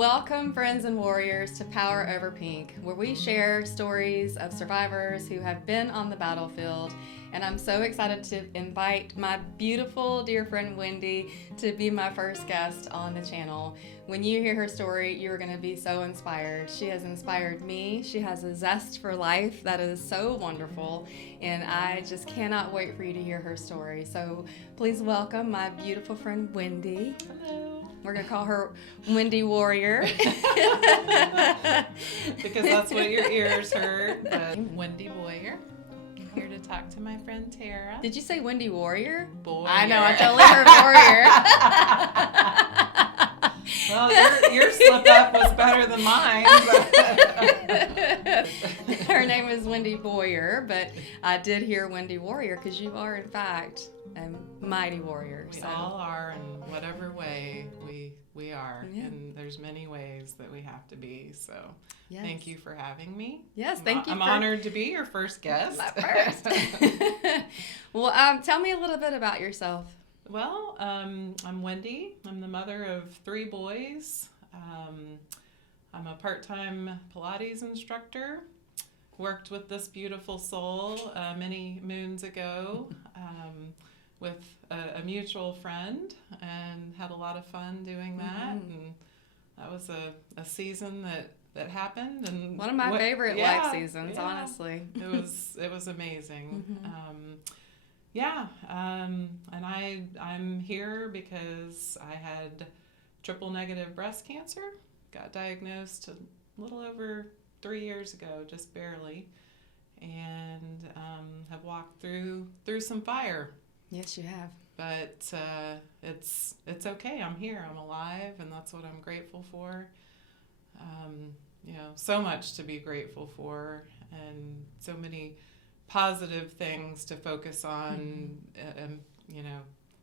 Welcome, friends and warriors, to Power Over Pink, where we share stories of survivors who have been on the battlefield. And I'm so excited to invite my beautiful dear friend Wendy to be my first guest on the channel. When you hear her story, you're going to be so inspired. She has inspired me. She has a zest for life that is so wonderful. And I just cannot wait for you to hear her story. So please welcome my beautiful friend Wendy. Hello. We're going to call her Wendy Warrior. Because that's what your ears heard. But Wendy Boyer. I'm here to talk to my friend Tara. Did you say Wendy Warrior? Boyer. I know, I totally heard Warrior. Well, your slip up was better than mine. Her name is Wendy Boyer, but I did hear Wendy Warrior because you are, in fact, a mighty warrior. We all are in whatever way we are. Yeah. And there's many ways that we have to be. So Yes. Thank you for having me. Yes, thank you. I'm honored to be your first guest. My first. Well, tell me a little bit about yourself. Well, I'm Wendy. I'm the mother of 3 boys. I'm a part-time Pilates instructor. Worked with this beautiful soul many moons ago with a mutual friend and had a lot of fun doing that. Mm-hmm. And that was a season that happened. And One of my favorite life seasons, honestly. It was amazing. Mm-hmm. And I'm here because I had triple negative breast cancer. Got diagnosed a little over 3 years ago, just barely, and have walked through some fire. Yes, you have. But it's okay. I'm here. I'm alive, and that's what I'm grateful for. So much to be grateful for, and so many positive things to focus on,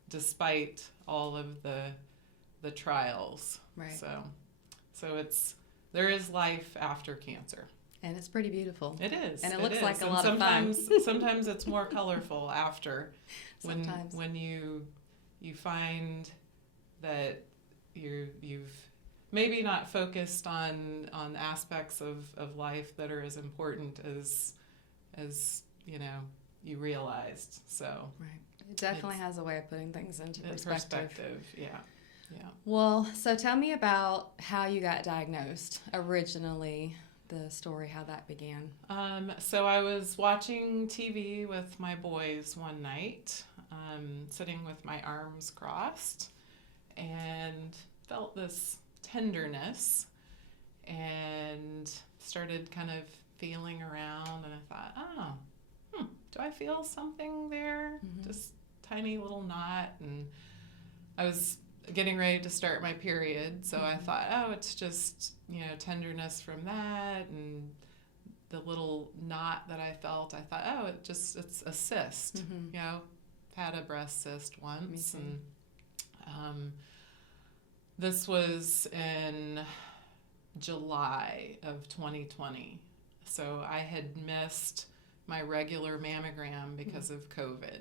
despite all of the trials. Right. So there is life after cancer. And it's pretty beautiful. It is. And it looks is. like a And lot of fun. Sometimes it's more colorful after. Sometimes. When you find that you've maybe not focused on aspects of life that are as important as you realized. So Right. It definitely has a way of putting things into perspective. Yeah. Well, so tell me about how you got diagnosed originally, the story, how that began. So I was watching TV with my boys one night, sitting with my arms crossed, and felt this tenderness and started kind of feeling around, and I thought, do I feel something there? Mm-hmm. Just tiny little knot. And I was getting ready to start my period, so I thought, it's just tenderness from that, and the little knot that I felt, I thought, it's a cyst. Had a breast cyst once. And this was in July of 2020, so I had missed my regular mammogram because of COVID.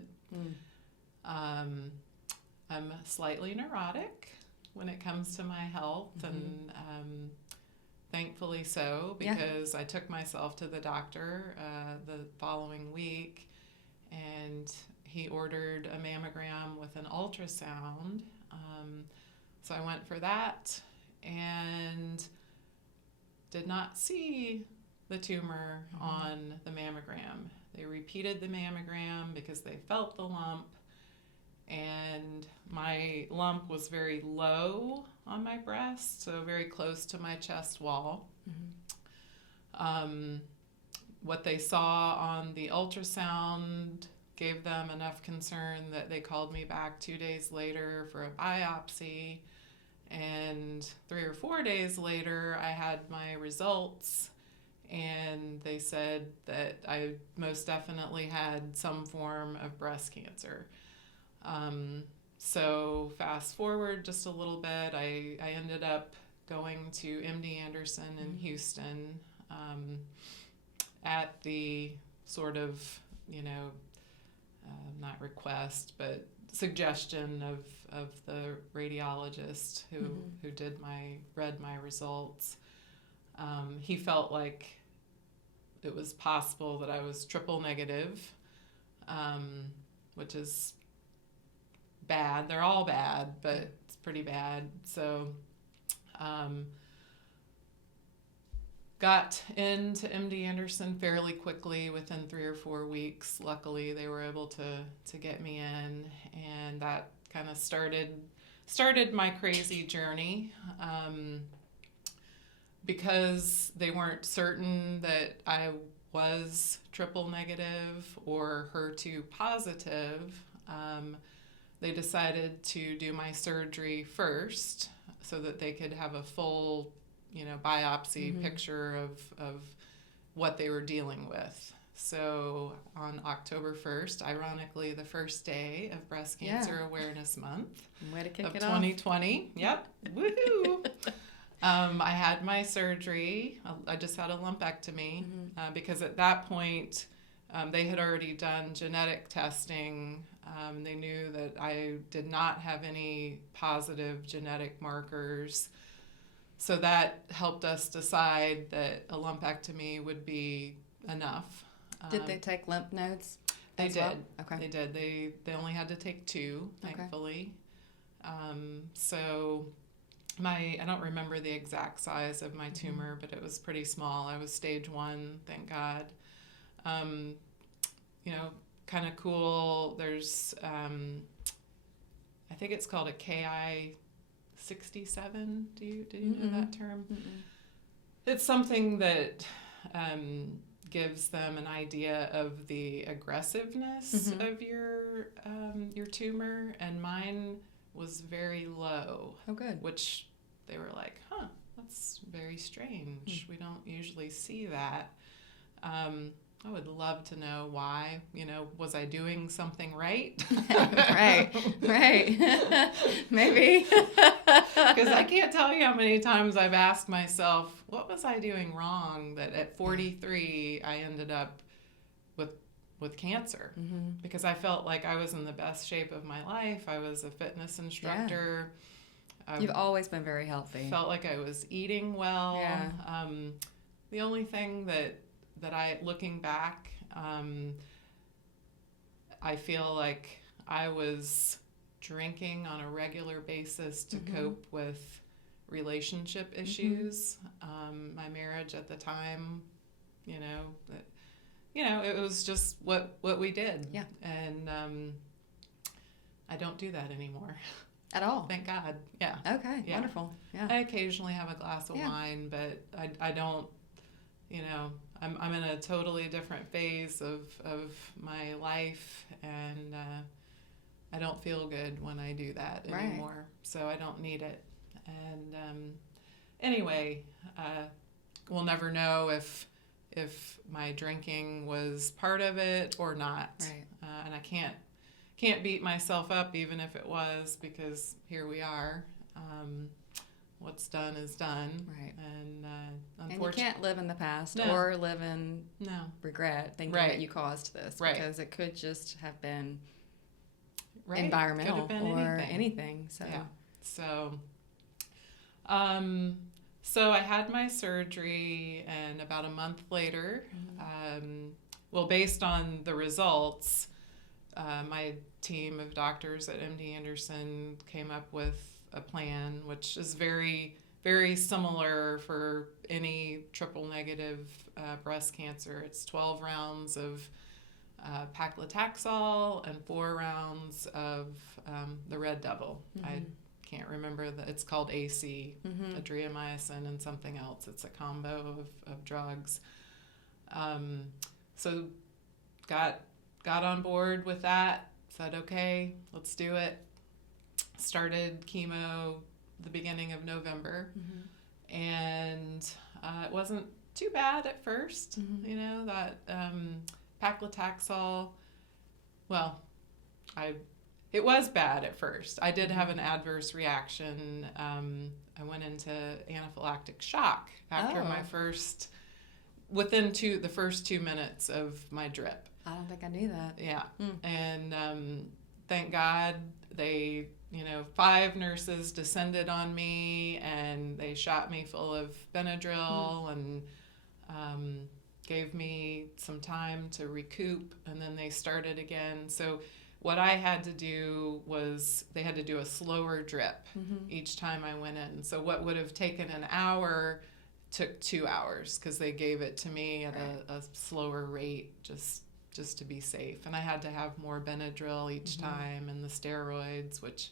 I'm slightly neurotic when it comes to my health, and thankfully so, because I took myself to the doctor the following week, and he ordered a mammogram with an ultrasound. So I went for that and did not see the tumor on the mammogram. They repeated the mammogram because they felt the lump, and my lump was very low on my breast, so very close to my chest wall. What they saw on the ultrasound gave them enough concern that they called me back 2 days later for a biopsy, and 3 or 4 days later I had my results, and they said that I most definitely had some form of breast cancer. So fast forward just a little bit, I ended up going to MD Anderson in Houston at the sort of, not request, but suggestion of the radiologist who read my results. He felt like it was possible that I was triple negative, which is bad. They're all bad, but it's pretty bad. So got into MD Anderson fairly quickly, within 3 or 4 weeks. Luckily, they were able to get me in, and that kind of started my crazy journey. Because they weren't certain that I was triple negative or HER2 positive, they decided to do my surgery first so that they could have a full, biopsy picture of what they were dealing with. So on October 1st, ironically, the first day of Breast Cancer Awareness Month Way to kick of it 2020. Yep. Woohoo! I had my surgery. I just had a lumpectomy because at that point they had already done genetic testing. They knew that I did not have any positive genetic markers. So that helped us decide that a lumpectomy would be enough. Did they take lymph nodes? They did. Well? Okay. They did. They only had to take 2, thankfully. So I don't remember the exact size of my tumor, but it was pretty small. I was stage 1, thank God. Kind of cool. There's, I think it's called a KI 67. Do you know that term? It's something that gives them an idea of the aggressiveness of your tumor, and mine was very low. Oh, good. Which they were like, that's very strange. We don't usually see that. I would love to know why. Was I doing something right? Right. Maybe. Because I can't tell you how many times I've asked myself, what was I doing wrong that at 43 I ended up with cancer? Because I felt like I was in the best shape of my life. I was a fitness instructor. You've always been very healthy. Felt like I was eating well. Yeah. The only thing that I, looking back, I feel like I was drinking on a regular basis to cope with relationship issues. My marriage at the time, it was just what we did. Yeah. And I don't do that anymore. At all? Thank God. Yeah. Okay. Yeah. Wonderful. Yeah. I occasionally have a glass of wine, but I don't, I'm in a totally different phase of my life, and I don't feel good when I do that anymore. So I don't need it. And anyway, we'll never know if my drinking was part of it or not. Right. And I can't beat myself up even if it was, because here we are. What's done is done. Right. And unfortunately, you can't live in the past or live in regret thinking that you caused this, because it could just have been environmental or anything. So yeah. So I had my surgery, and about a month later, based on the results, my team of doctors at MD Anderson came up with a plan, which is very, very similar for any triple negative breast cancer. It's 12 rounds of paclitaxel and 4 rounds of the Red Devil. I can't remember that. It's called AC, adriamycin and something else. It's a combo of drugs. So got on board with that, said, okay, let's do it. Started chemo the beginning of November, and it wasn't too bad at first. That paclitaxel, it was bad at first. I did have an adverse reaction. I went into anaphylactic shock after my first, within the first 2 minutes of my drip. I don't think I knew that. Yeah. And thank God they, 5 nurses descended on me, and they shot me full of Benadryl and gave me some time to recoup, and then they started again. So what I had to do was they had to do a slower drip each time I went in. So what would have taken an hour took 2 hours, because they gave it to me at a slower rate, just to be safe. And I had to have more Benadryl each time, and the steroids, which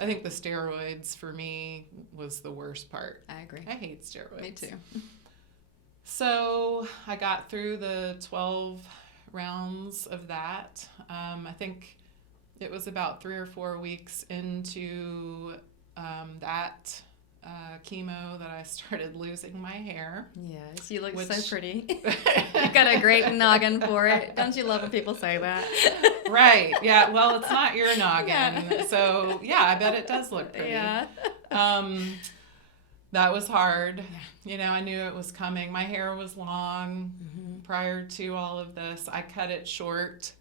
I think the steroids for me was the worst part. I agree. I hate steroids. Me too. So I got through the 12 rounds of that. I think it was about 3 or 4 weeks into that chemo that I started losing my hair. Yes, you look so pretty. You've got a great noggin for it. Don't you love when people say that? Right. Yeah. Well, it's not your noggin. Yeah. So, yeah, I bet it does look pretty. Yeah. That was hard. I knew it was coming. My hair was long prior to all of this. I cut it short,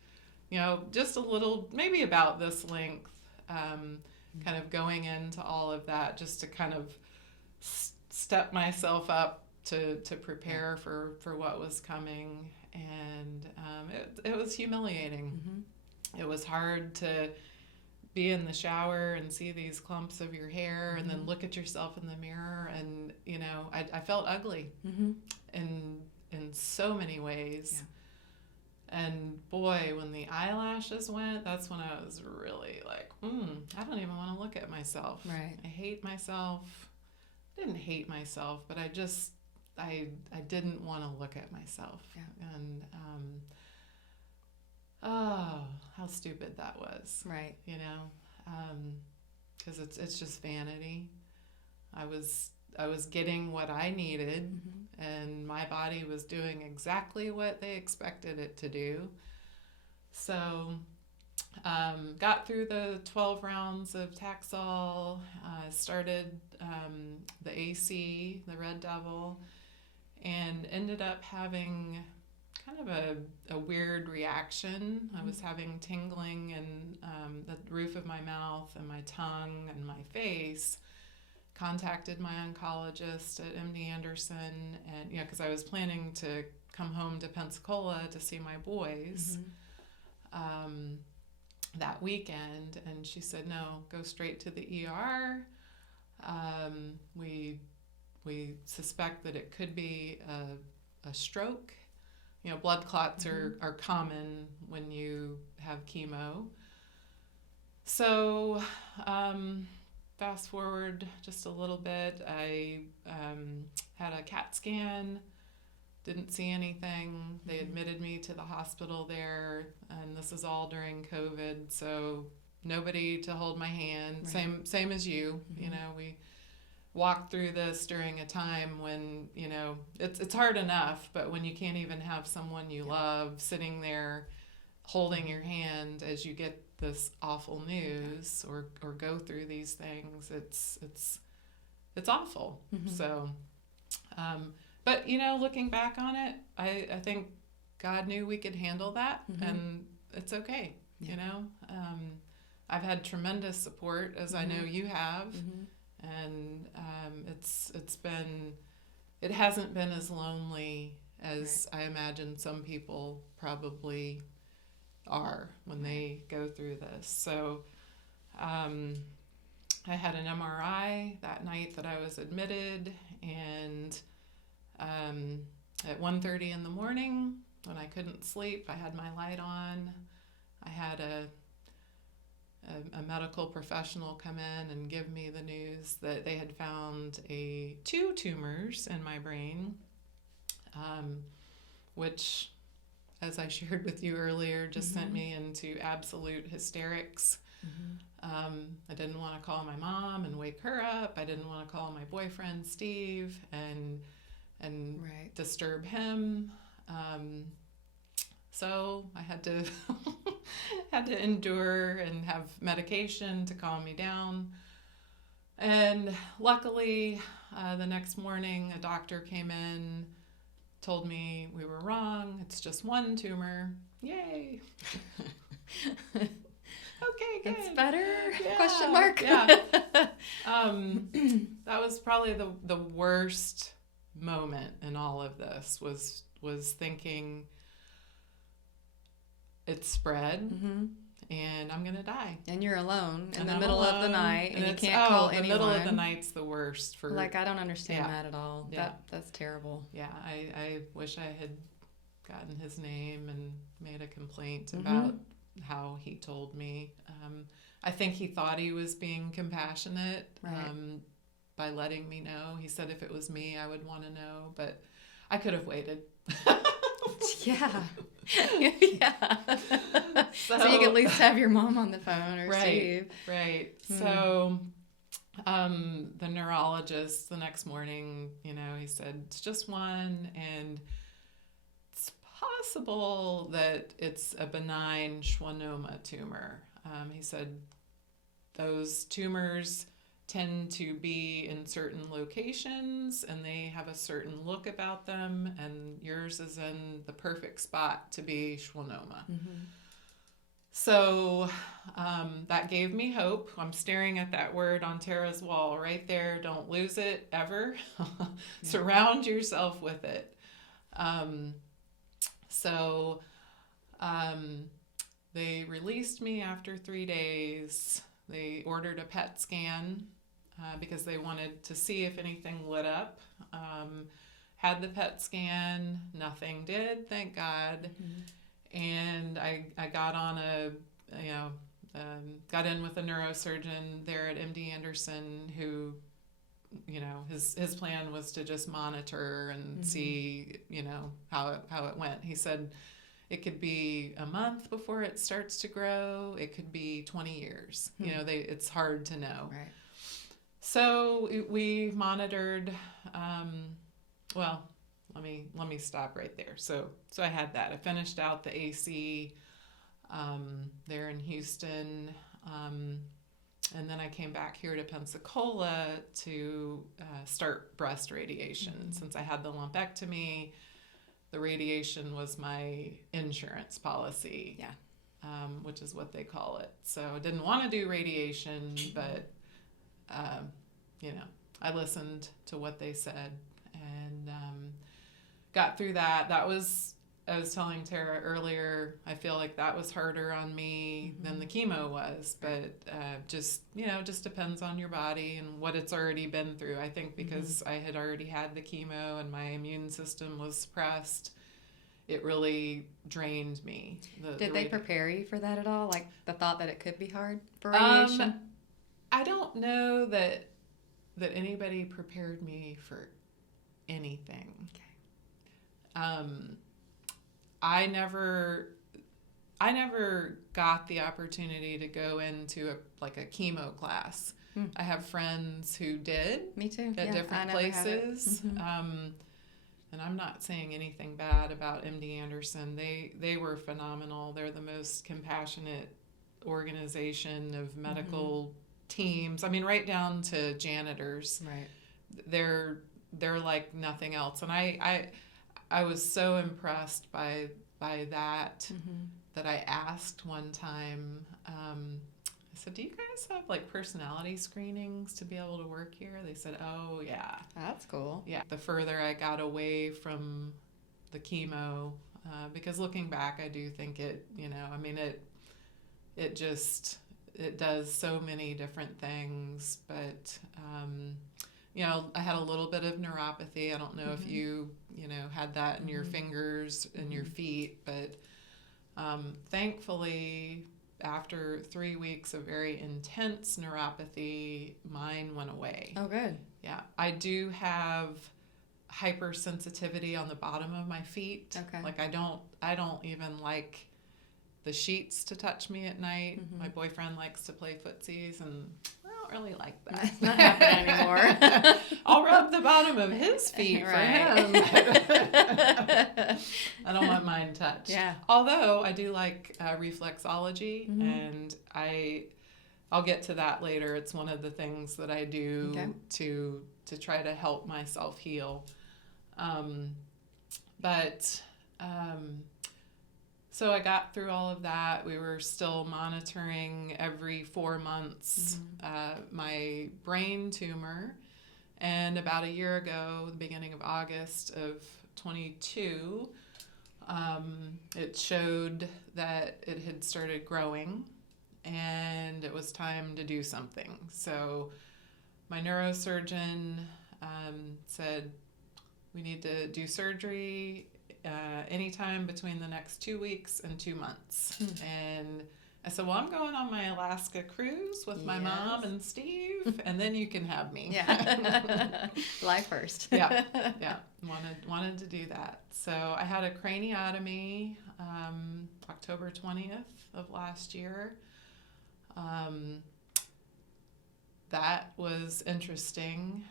just a little, maybe about this length, kind of going into all of that, just to kind of step myself up to prepare for what was coming. And it was humiliating. It was hard to be in the shower and see these clumps of your hair and then look at yourself in the mirror, and I felt ugly in so many ways. And boy, when the eyelashes went, that's when I was really like, I don't even want to look at myself. Right. I hate myself. I didn't hate myself, but I didn't want to look at myself. And oh, how stupid that was. Right. Because it's just vanity. I was getting what I needed, and my body was doing exactly what they expected it to do. So got through the 12 rounds of Taxol, started the AC, the Red Devil, and ended up having kind of a weird reaction. I was having tingling in the roof of my mouth and my tongue and my face. Contacted my oncologist at MD Anderson, and because I was planning to come home to Pensacola to see my boys that weekend, and she said, no, go straight to the ER. We suspect that it could be a stroke. Blood clots are common when you have chemo. So fast forward just a little bit, I had a CAT scan, didn't see anything. They admitted me to the hospital there, and this is all during COVID, so nobody to hold my hand. Right. Same as you. We walked through this during a time when it's hard enough, but when you can't even have someone you love sitting there holding your hand as you get this awful news or go through these things, it's awful. So but looking back on it, I think God knew we could handle that, and it's okay. I've had tremendous support, as I know you have, and it hasn't been as lonely as I imagine some people probably are when they go through this. So I had an MRI that night that I was admitted, and at 1:30 in the morning, when I couldn't sleep, I had my light on. I had a medical professional come in and give me the news that they had found 2 tumors in my brain, which, as I shared with you earlier, just sent me into absolute hysterics. I didn't want to call my mom and wake her up. I didn't want to call my boyfriend Steve and disturb him. So I had to endure and have medication to calm me down. And luckily, the next morning, a doctor came in, told me we were wrong. It's just 1 tumor. Yay! Okay, good. It's better? Yeah, Question mark. Yeah. That was probably the worst moment in all of this was thinking it's spread and I'm gonna die. And you're alone in And the I'm middle of the alone, night, and you it's, can't call anyone. The middle of the night's the worst for. Like, I don't understand Yeah. that at all. Yeah. That's terrible. Yeah, I wish I had gotten his name and made a complaint about how he told me. I think he thought he was being compassionate by letting me know. He said if it was me, I would want to know, but I could have waited. Yeah. Yeah. So you can at least have your mom on the phone or Steve. Right. So the neurologist the next morning, he said, it's just one, and it's possible that it's a benign schwannoma tumor. He said those tumors tend to be in certain locations and they have a certain look about them, and yours is in the perfect spot to be schwannoma. So that gave me hope. I'm staring at that word on Tara's wall right there. Don't lose it ever. Surround yourself with it. So they released me after 3 days. They ordered a PET scan because they wanted to see if anything lit up. Had the PET scan, nothing did, thank God. And I got on got in with a neurosurgeon there at MD Anderson who, his plan was to just monitor and see, how it went. He said it could be a month before it starts to grow. It could be 20 years. It's hard to know. Right. So we monitored, let me stop right there. So I had that. I finished out the AC there in Houston, and then I came back here to Pensacola to start breast radiation. Since I had the lumpectomy, the radiation was my insurance policy, which is what they call it. So I didn't want to do radiation, but I listened to what they said and got through that. That was, I was telling Tara earlier, I feel like that was harder on me than the chemo was, but just depends on your body and what it's already been through. I think because I had already had the chemo and my immune system was suppressed, it really drained me. Did they prepare you for that at all? Like the thought that it could be hard for radiation? I don't know that anybody prepared me for anything. Okay. I never got the opportunity to go into a chemo class. I have friends who did. Me too. At different places. And I'm not saying anything bad about MD Anderson. They were phenomenal. They're the most compassionate organization of medical teams. I mean, right down to janitors. Right. They're like nothing else. And I was so impressed by that that I asked one time, I said, do you guys have like personality screenings to be able to work here? They said, oh yeah. That's cool. Yeah. The further I got away from the chemo, because looking back, I do think it does so many different things, but I had a little bit of neuropathy. I don't know if you had that in your fingers and your feet, but thankfully, after 3 weeks of very intense neuropathy, mine went away. Oh, good. Yeah. I do have hypersensitivity on the bottom of my feet. Okay. Like I don't even like the sheets to touch me at night. My boyfriend likes to play footsies, and I don't really like that. It's not happening anymore. I'll rub the bottom of his feet for him. I don't want mine touched. Yeah. Although I do like reflexology, and I'll get to that later. It's one of the things that I do to try to help myself heal. So I got through all of that. We were still monitoring every 4 months my brain tumor. And about a year ago, the beginning of August of 22, it showed that it had started growing and it was time to do something. So my neurosurgeon said, we need to do surgery anytime between the next 2 weeks and 2 months. And I said, well, I'm going on my Alaska cruise with my mom and Steve, and then you can have me. Yeah. Life first. Yeah. Wanted to do that. So I had a craniotomy October 20th of last year. That was interesting.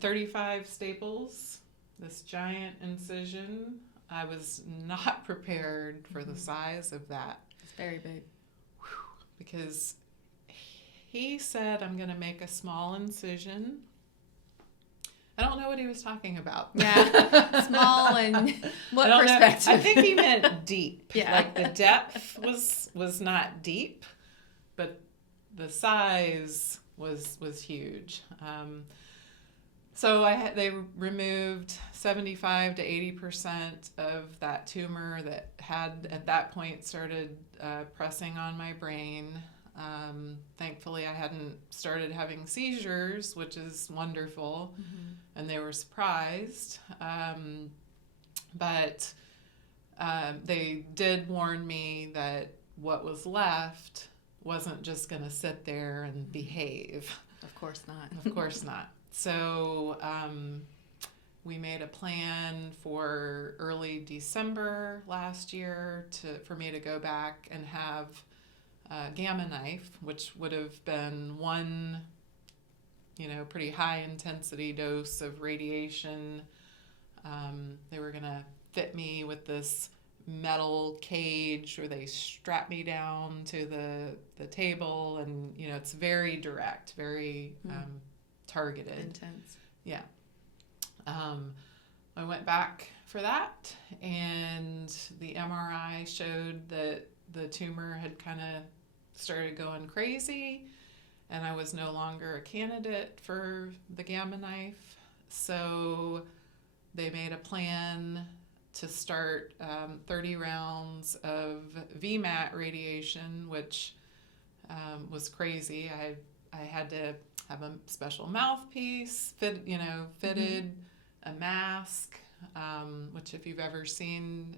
35 staples, this giant incision. I was not prepared for the size of that. It's very big. Because he said, I'm going to make a small incision. I don't know what he was talking about. Yeah, small and what perspective? I think he meant deep. Yeah. Like the depth was not deep, but the size was huge. So they removed 75 to 80% of that tumor that had at that point started pressing on my brain. Thankfully, I hadn't started having seizures, which is wonderful, and they were surprised. But they did warn me that what was left wasn't just going to sit there and behave. Of course not. Of course not. So we made a plan for early December last year for me to go back and have a gamma knife, which would have been one, pretty high intensity dose of radiation. They were going to fit me with this metal cage where they strap me down to the table, and it's very direct, very targeted. Intense. Yeah. I went back for that, and the MRI showed that the tumor had kind of started going crazy, and I was no longer a candidate for the gamma knife. So they made a plan to start 30 rounds of VMAT radiation, which was crazy. I had to have a special mouthpiece, fitted, a mask, which if you've ever seen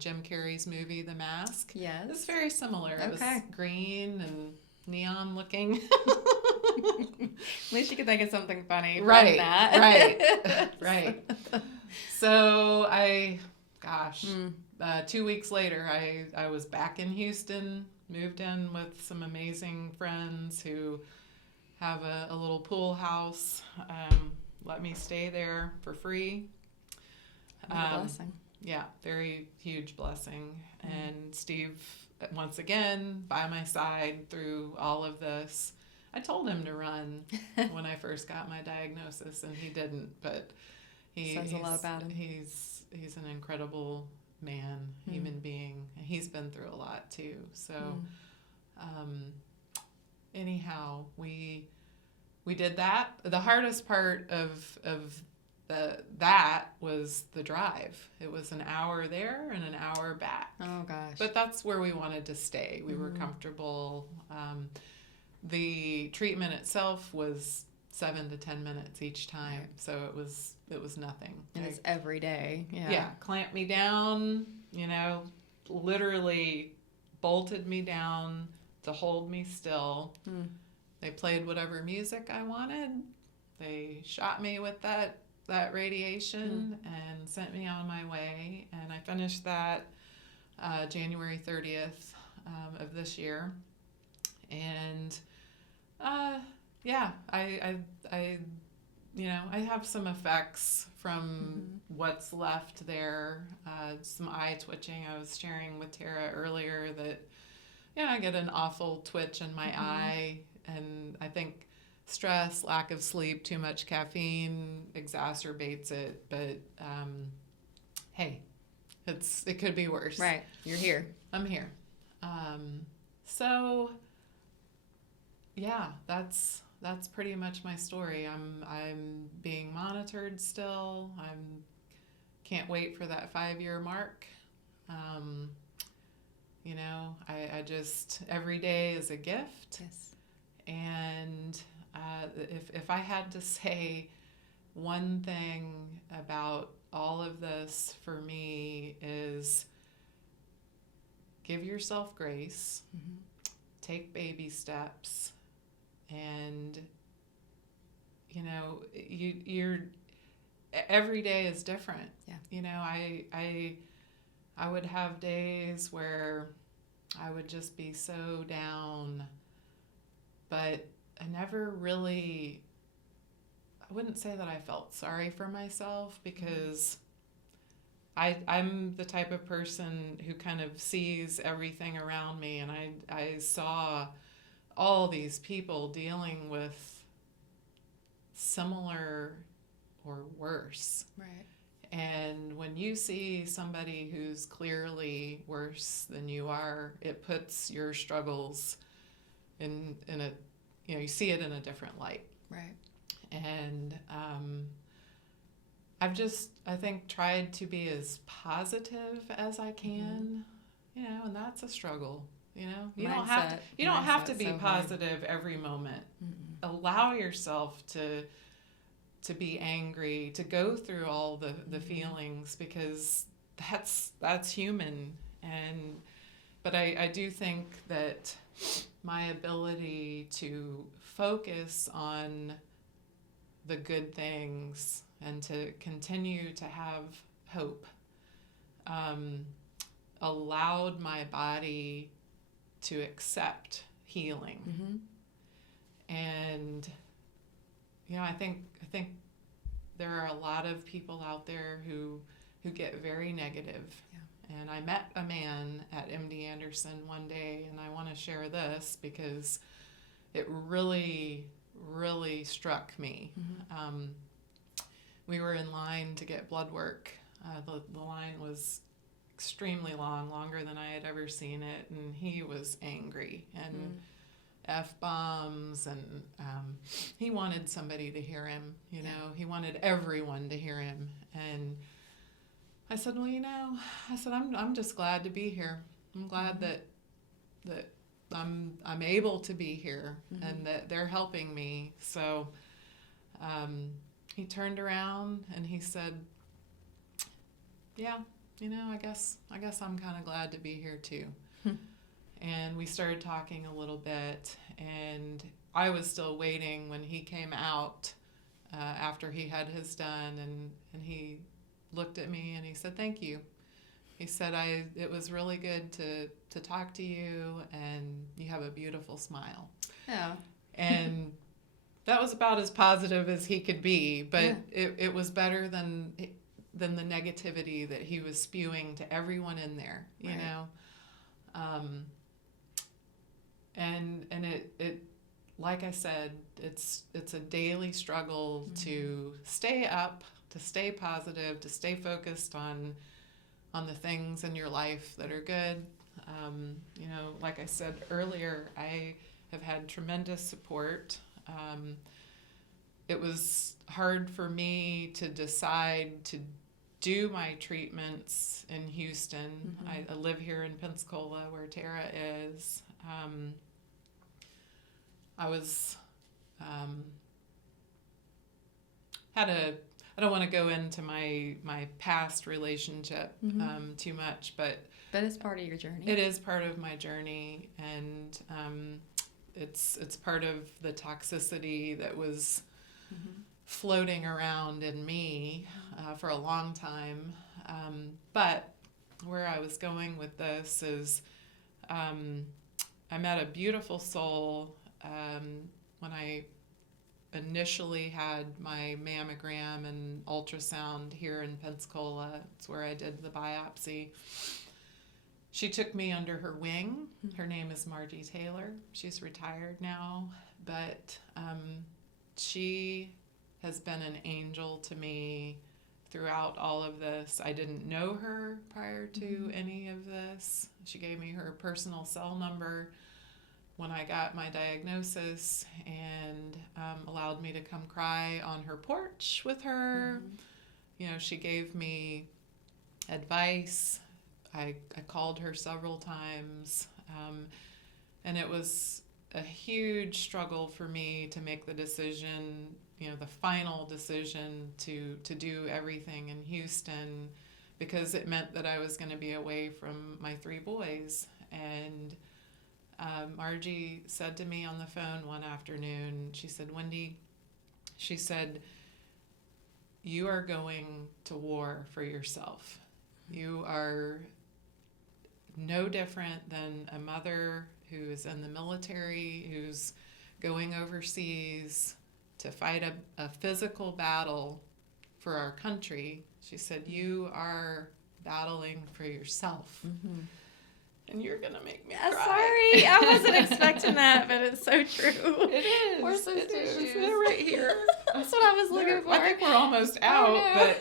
Jim Carrey's movie, The Mask, yes, it's very similar. Okay. It was green and neon looking. At least you could think of something funny from Right, that. right. So 2 weeks later, I was back in Houston, moved in with some amazing friends who have a little pool house, let me stay there for free. What a blessing. Yeah, very huge blessing. And Steve, once again, by my side through all of this. I told him to run when I first got my diagnosis, and he didn't, but says a lot about him. He's an incredible man, human being. He's been through a lot too. So anyhow, we did that. The hardest part of that was the drive. It was an hour there and an hour back. Oh gosh. But that's where we wanted to stay. We were comfortable. The treatment itself was 7 to 10 minutes each time, so it was nothing. And it's every day. Yeah, clamped me down, literally bolted me down to hold me still. They played whatever music I wanted. They shot me with that radiation and sent me on my way, and I finished that January 30th of this year. And I have some effects from what's left there. Some eye twitching. I was sharing with Tara earlier that I get an awful twitch in my eye, and I think stress, lack of sleep, too much caffeine exacerbates it. But hey, it could be worse. Right. You're here. I'm here. So yeah, that's pretty much my story. I'm being monitored still. Can't wait for that 5-year mark. I just, every day is a gift. Yes. And if I had to say one thing about all of this for me is give yourself grace, take baby steps, and you're every day is different. Yeah. I would have days where I would just be so down, but I never really, I wouldn't say that I felt sorry for myself, because I'm the type of person who kind of sees everything around me, and I saw all these people dealing with similar or worse. Right. And when you see somebody who's clearly worse than you are, it puts your struggles in a, you see it in a different light. Right. And I've just, I think, tried to be as positive as I can, and that's a struggle. You don't have to be positive every moment. Allow yourself to be angry, to go through all the feelings, because that's human. But I do think that my ability to focus on the good things and to continue to have hope allowed my body to accept healing. And I think there are a lot of people out there who get very negative. Yeah. And I met a man at MD Anderson one day, and I want to share this because it really, really struck me. We were in line to get blood work. The line was extremely long, longer than I had ever seen it, and he was angry and F-bombs, and he wanted somebody to hear him, he wanted everyone to hear him. And I said, well, I'm just glad to be here. I'm glad that I'm able to be here and that they're helping me. So he turned around and he said, yeah, I guess I'm kind of glad to be here too. And we started talking a little bit, and I was still waiting when he came out after he had his done, and he looked at me and he said, thank you. He said, it was really good to talk to you, and you have a beautiful smile. Yeah. And that was about as positive as he could be, but it was better than the negativity that he was spewing to everyone in there, you know. And it, like I said, it's a daily struggle to stay up, to stay positive, to stay focused on the things in your life that are good. Like I said earlier, I have had tremendous support. It was hard for me to decide to do my treatments in Houston. I live here in Pensacola, where Tara is. I was I don't want to go into my past relationship too much, but it's part of your journey. It is part of my journey, and it's part of the toxicity that was floating around in me for a long time. But where I was going with this is I met a beautiful soul when I initially had my mammogram and ultrasound here in Pensacola. It's where I did the biopsy. She took me under her wing. Her name is Margie Taylor. She's retired now, but she has been an angel to me throughout all of this. I didn't know her prior to any of this. She gave me her personal cell number when I got my diagnosis, and allowed me to come cry on her porch with her. You know, she gave me advice. I called her several times, and it was a huge struggle for me to make the decision, you know, the final decision to do everything in Houston, because it meant that I was going to be away from my 3 boys. And Margie said to me on the phone one afternoon, she said, Wendy, she said, you are going to war for yourself. You are no different than a mother who is in the military, who's going overseas to fight a physical battle for our country. She said, you are battling for yourself. And you're going to make me cry. Sorry, I wasn't expecting that, but it's so true. It is. Where's those It tissues? is. They're right here. That's what I was looking for. I think we're almost out,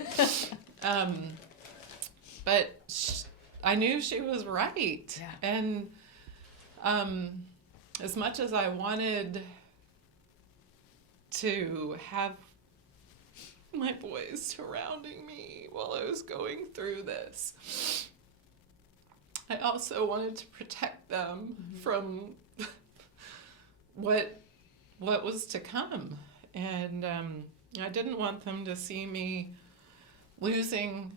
no. but I knew she was right. Yeah. And as much as I wanted to have my boys surrounding me while I was going through this, I also wanted to protect them from what was to come. And I didn't want them to see me losing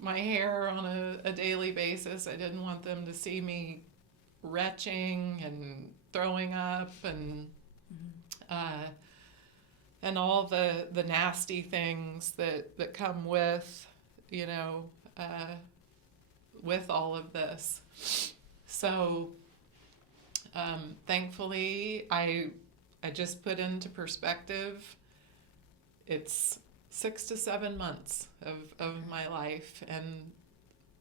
my hair on a daily basis. I didn't want them to see me retching and throwing up and all the nasty things that come with, you know, with all of this. So thankfully, I just put into perspective, it's 6 to 7 months of my life. And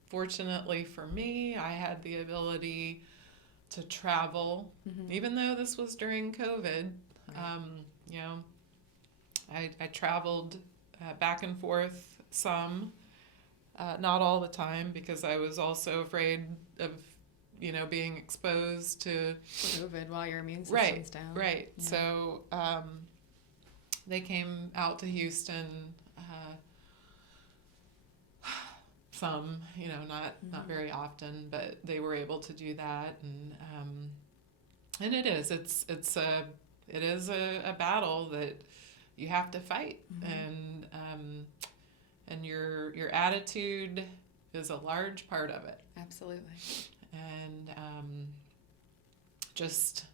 fortunately for me, I had the ability to travel, even though this was during COVID. You know, I traveled back and forth some, not all the time, because I was also afraid of, you know, being exposed to COVID while your immune system's down. Right. Yeah. So they came out to Houston, some, you know, not very often, but they were able to do that. And it is a battle that you have to fight. And your attitude is a large part of it. Absolutely. And just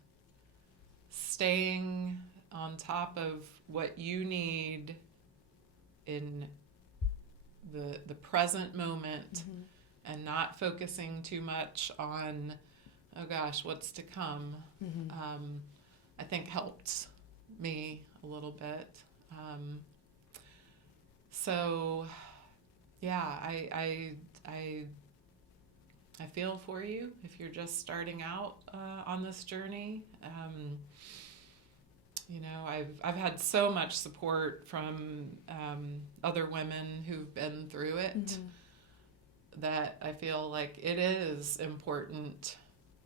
staying on top of what you need in the present moment, and not focusing too much on, oh gosh, what's to come, I think helped me a little bit. So yeah, I feel for you if you're just starting out on this journey. You know, I've had so much support from other women who've been through it, that I feel like it is important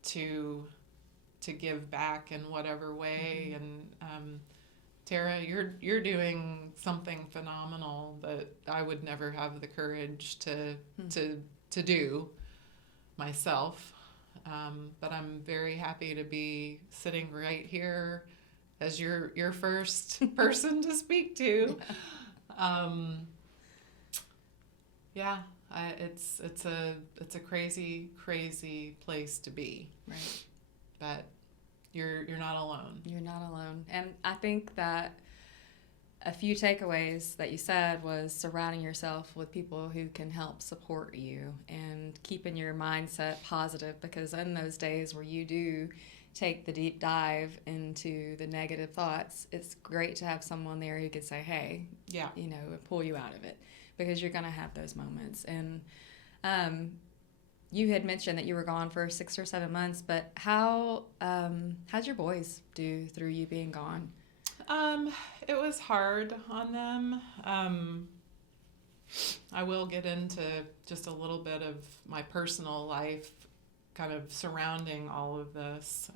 to give back in whatever way. And Tara, you're doing something phenomenal that I would never have the courage to do myself. But I'm very happy to be sitting right here as your first person to speak to. Yeah, it's a crazy place to be. Right. But you're not alone. You're not alone. And I think that a few takeaways that you said was surrounding yourself with people who can help support you and keeping your mindset positive, because in those days where you do take the deep dive into the negative thoughts, it's great to have someone there who could say, hey, Yeah. you know, and pull you out of it, because you're going to have those moments. And you had mentioned that you were gone for 6 or 7 months, but how'd your boys do through you being gone? It was hard on them. I will get into just a little bit of my personal life kind of surrounding all of this.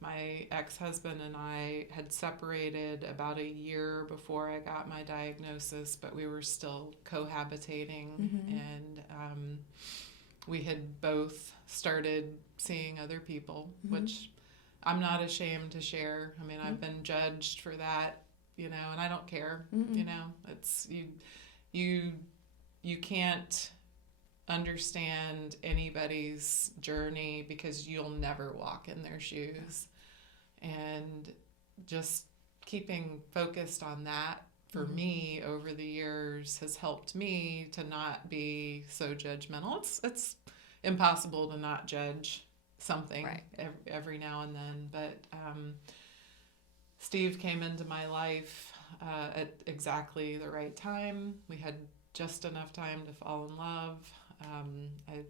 My ex-husband and I had separated about a year before I got my diagnosis, but we were still cohabitating, and we had both started seeing other people, which I'm not ashamed to share. I mean, I've been judged for that, and I don't care. It's you can't understand anybody's journey because you'll never walk in their shoes. And just keeping focused on that for me over the years has helped me to not be so judgmental. It's impossible to not judge something every now and then, but Steve came into my life at exactly the right time. We had just enough time to fall in love.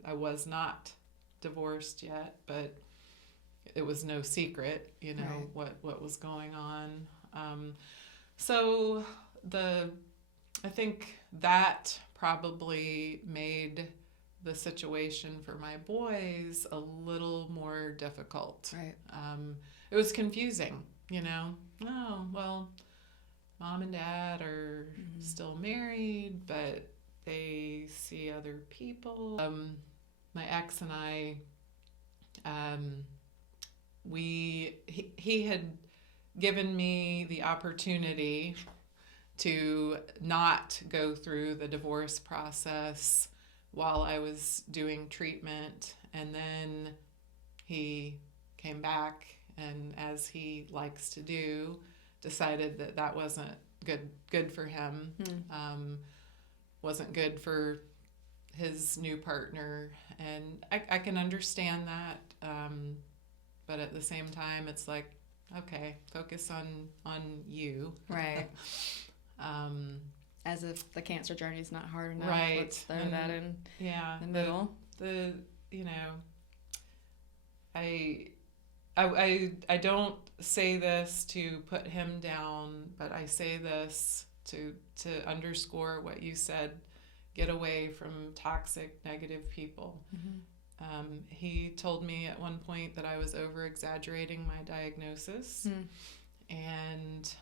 I was not divorced yet, but it was no secret, what was going on. So I think that probably made the situation for my boys a little more difficult. Right. It was confusing, Oh, well, mom and dad are still married, but they see other people. My ex and I, he had given me the opportunity to not go through the divorce process while I was doing treatment, and then he came back, and as he likes to do, decided that wasn't good for him. Wasn't good for his new partner, and I can understand that, but at the same time it's like, okay, focus on you. Right. As if the cancer journey is not hard enough. Right. Let's throw that in the middle. I don't say this to put him down, but I say this to underscore what you said. Get away from toxic, negative people. He told me at one point that I was over-exaggerating my diagnosis, and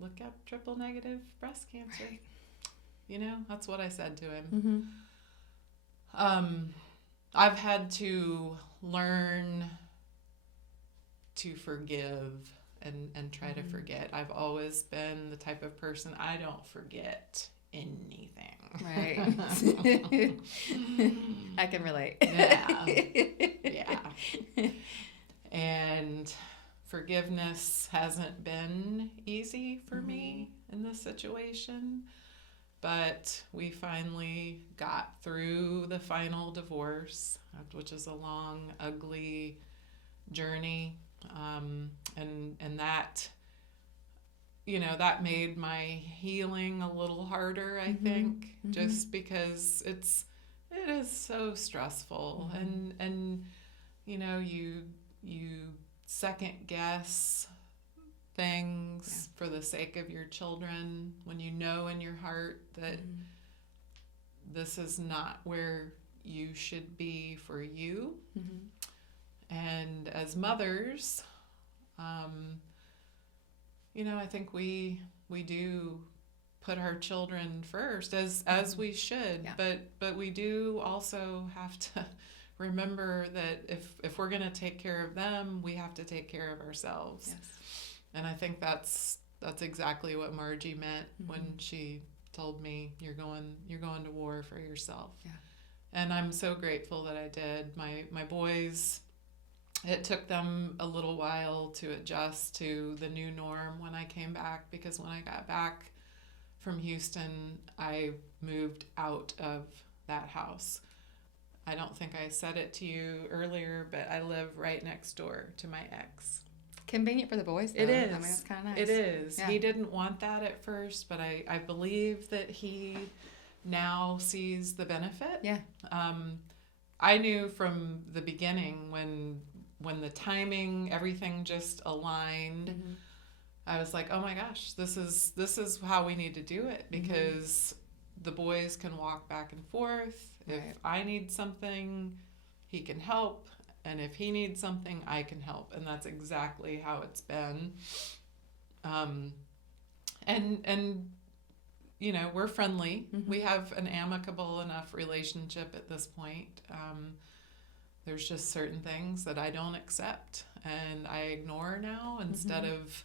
look up triple negative breast cancer. Right. That's what I said to him. I've had to learn to forgive and try to forget. I've always been the type of person, I don't forget anything. Right. I can relate. Yeah. And forgiveness hasn't been easy for me in this situation, but we finally got through the final divorce, which is a long, ugly journey. And that, that made my healing a little harder, I think, just because it is so stressful, and you second guess things for the sake of your children when you know in your heart that this is not where you should be for you. And as mothers, I think we do put our children first, as we should, but we do also have to remember that if we're going to take care of them, we have to take care of ourselves. Yes. And I think that's exactly what Margie meant when she told me, you're going to war for yourself. Yeah. And I'm so grateful that I did. My boys, it took them a little while to adjust to the new norm when I came back, because when I got back from Houston, I moved out of that house. I don't think I said it to you earlier, but I live right next door to my ex. Convenient for the boys, though. It is. I mean, it's kind of nice. It is. Yeah. He didn't want that at first, but I believe that he now sees the benefit. Yeah. I knew from the beginning when the timing, everything just aligned. I was like, oh my gosh, this is how we need to do it, because the boys can walk back and forth. If I need something, he can help, and if he needs something, I can help, and that's exactly how it's been. And you know, we're friendly. We have an amicable enough relationship at this point. There's just certain things that I don't accept and I ignore now instead of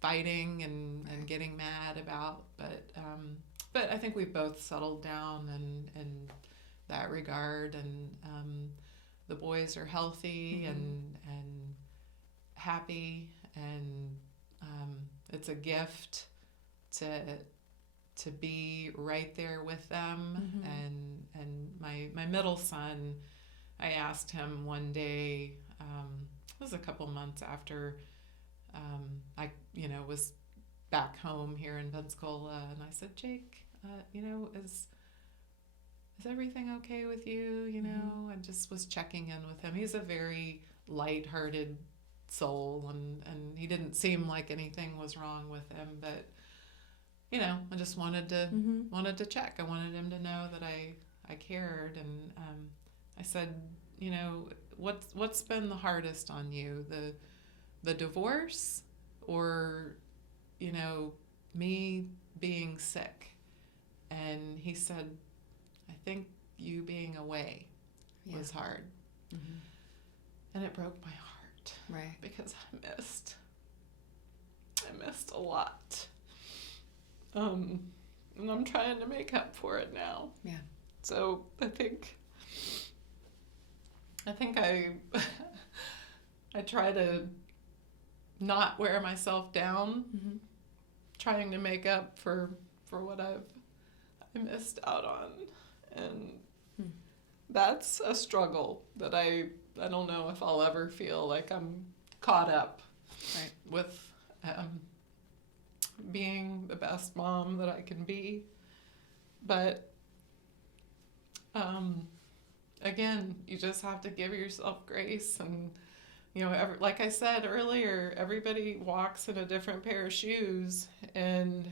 fighting and getting mad about. But I think we've both settled down in that regard, and the boys are healthy and happy, and it's a gift to be right there with them. And my middle son, I asked him one day, it was a couple months after I was back home here in Pensacola, and I said, Jake, is everything okay with you? You know, I just was checking in with him. He's a very lighthearted soul, and he didn't seem like anything was wrong with him, but you know, I just wanted to check. I wanted him to know that I cared, and I said, you know, what's been the hardest on you, the divorce, or you know, me being sick? And he said, I think you being away was hard. And it broke my heart, right? Because I missed a lot. And I'm trying to make up for it now. Yeah. So I think I try to not wear myself down, trying to make up for what I missed out on, and that's a struggle that I don't know if I'll ever feel like I'm caught up with being the best mom that I can be. But again, you just have to give yourself grace, and you know, like I said earlier, everybody walks in a different pair of shoes, and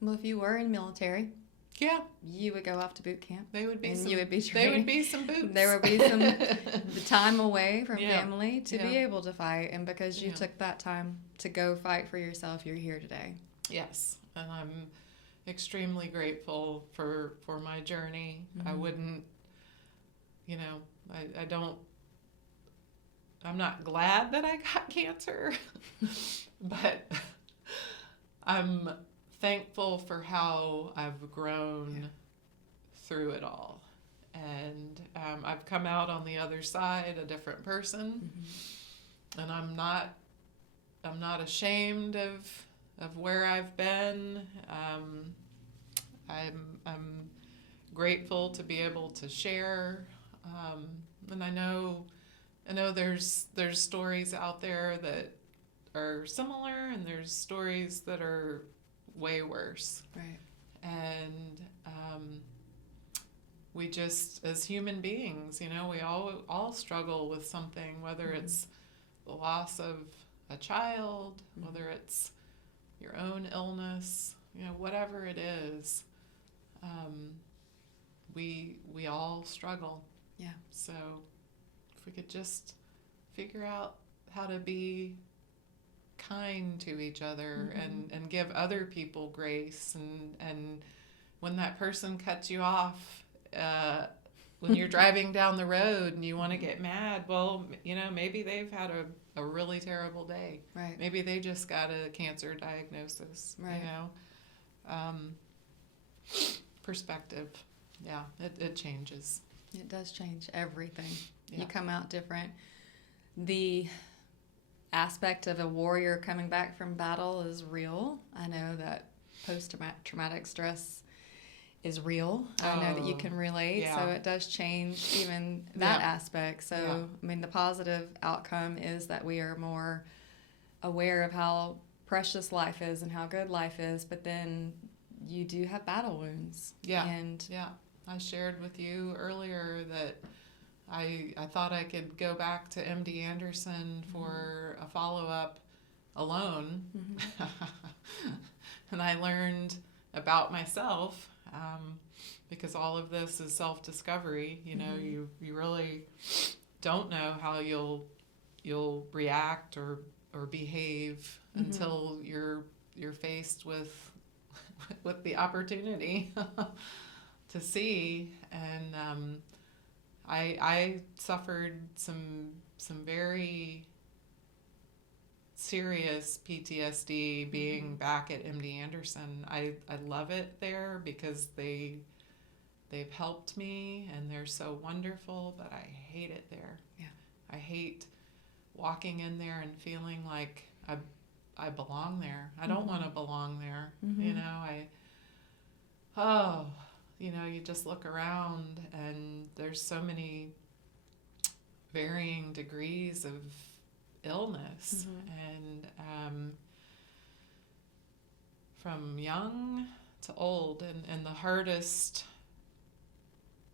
well, if you were in military, you would go off to boot camp. They would be and some, you would be they would be some boots. There would be some the time away from family to be able to fight, and because you took that time to go fight for yourself, you're here today. Yes, and I'm extremely grateful for my journey. I wouldn't, you know, I'm not glad that I got cancer, but I'm thankful for how I've grown through it all. And I've come out on the other side a different person, and I'm not ashamed of where I've been. I'm grateful to be able to share, and I know there's stories out there that are similar, and there's stories that are way worse. Right. And we just, as human beings, you know, we all struggle with something, whether it's the loss of a child, whether it's your own illness, you know, whatever it is, we all struggle. Yeah. So if we could just figure out how to be kind to each other, and give other people grace, and when that person cuts you off, when you're driving down the road and you want to get mad, well, you know, maybe they've had a really terrible day. Right. Maybe they just got a cancer diagnosis. Right. You know, perspective. Yeah, it changes. It does change everything. Yeah. You come out different. The aspect of a warrior coming back from battle is real. I know that post-traumatic stress is real. I know that you can relate. Yeah. So it does change even that aspect. So, I mean, the positive outcome is that we are more aware of how precious life is and how good life is, but then you do have battle wounds. Yeah. And I shared with you earlier that I thought I could go back to MD Anderson for a follow-up alone. And I learned about myself, because all of this is self-discovery. You know, you really don't know how you'll react or behave until you're faced with the opportunity to see. And I suffered some very serious PTSD being back at MD Anderson. I love it there because they've helped me and they're so wonderful, but I hate it there. Yeah. I hate walking in there and feeling like I belong there. I don't want to belong there. You know, you just look around and there's so many varying degrees of illness, and from young to old, and the hardest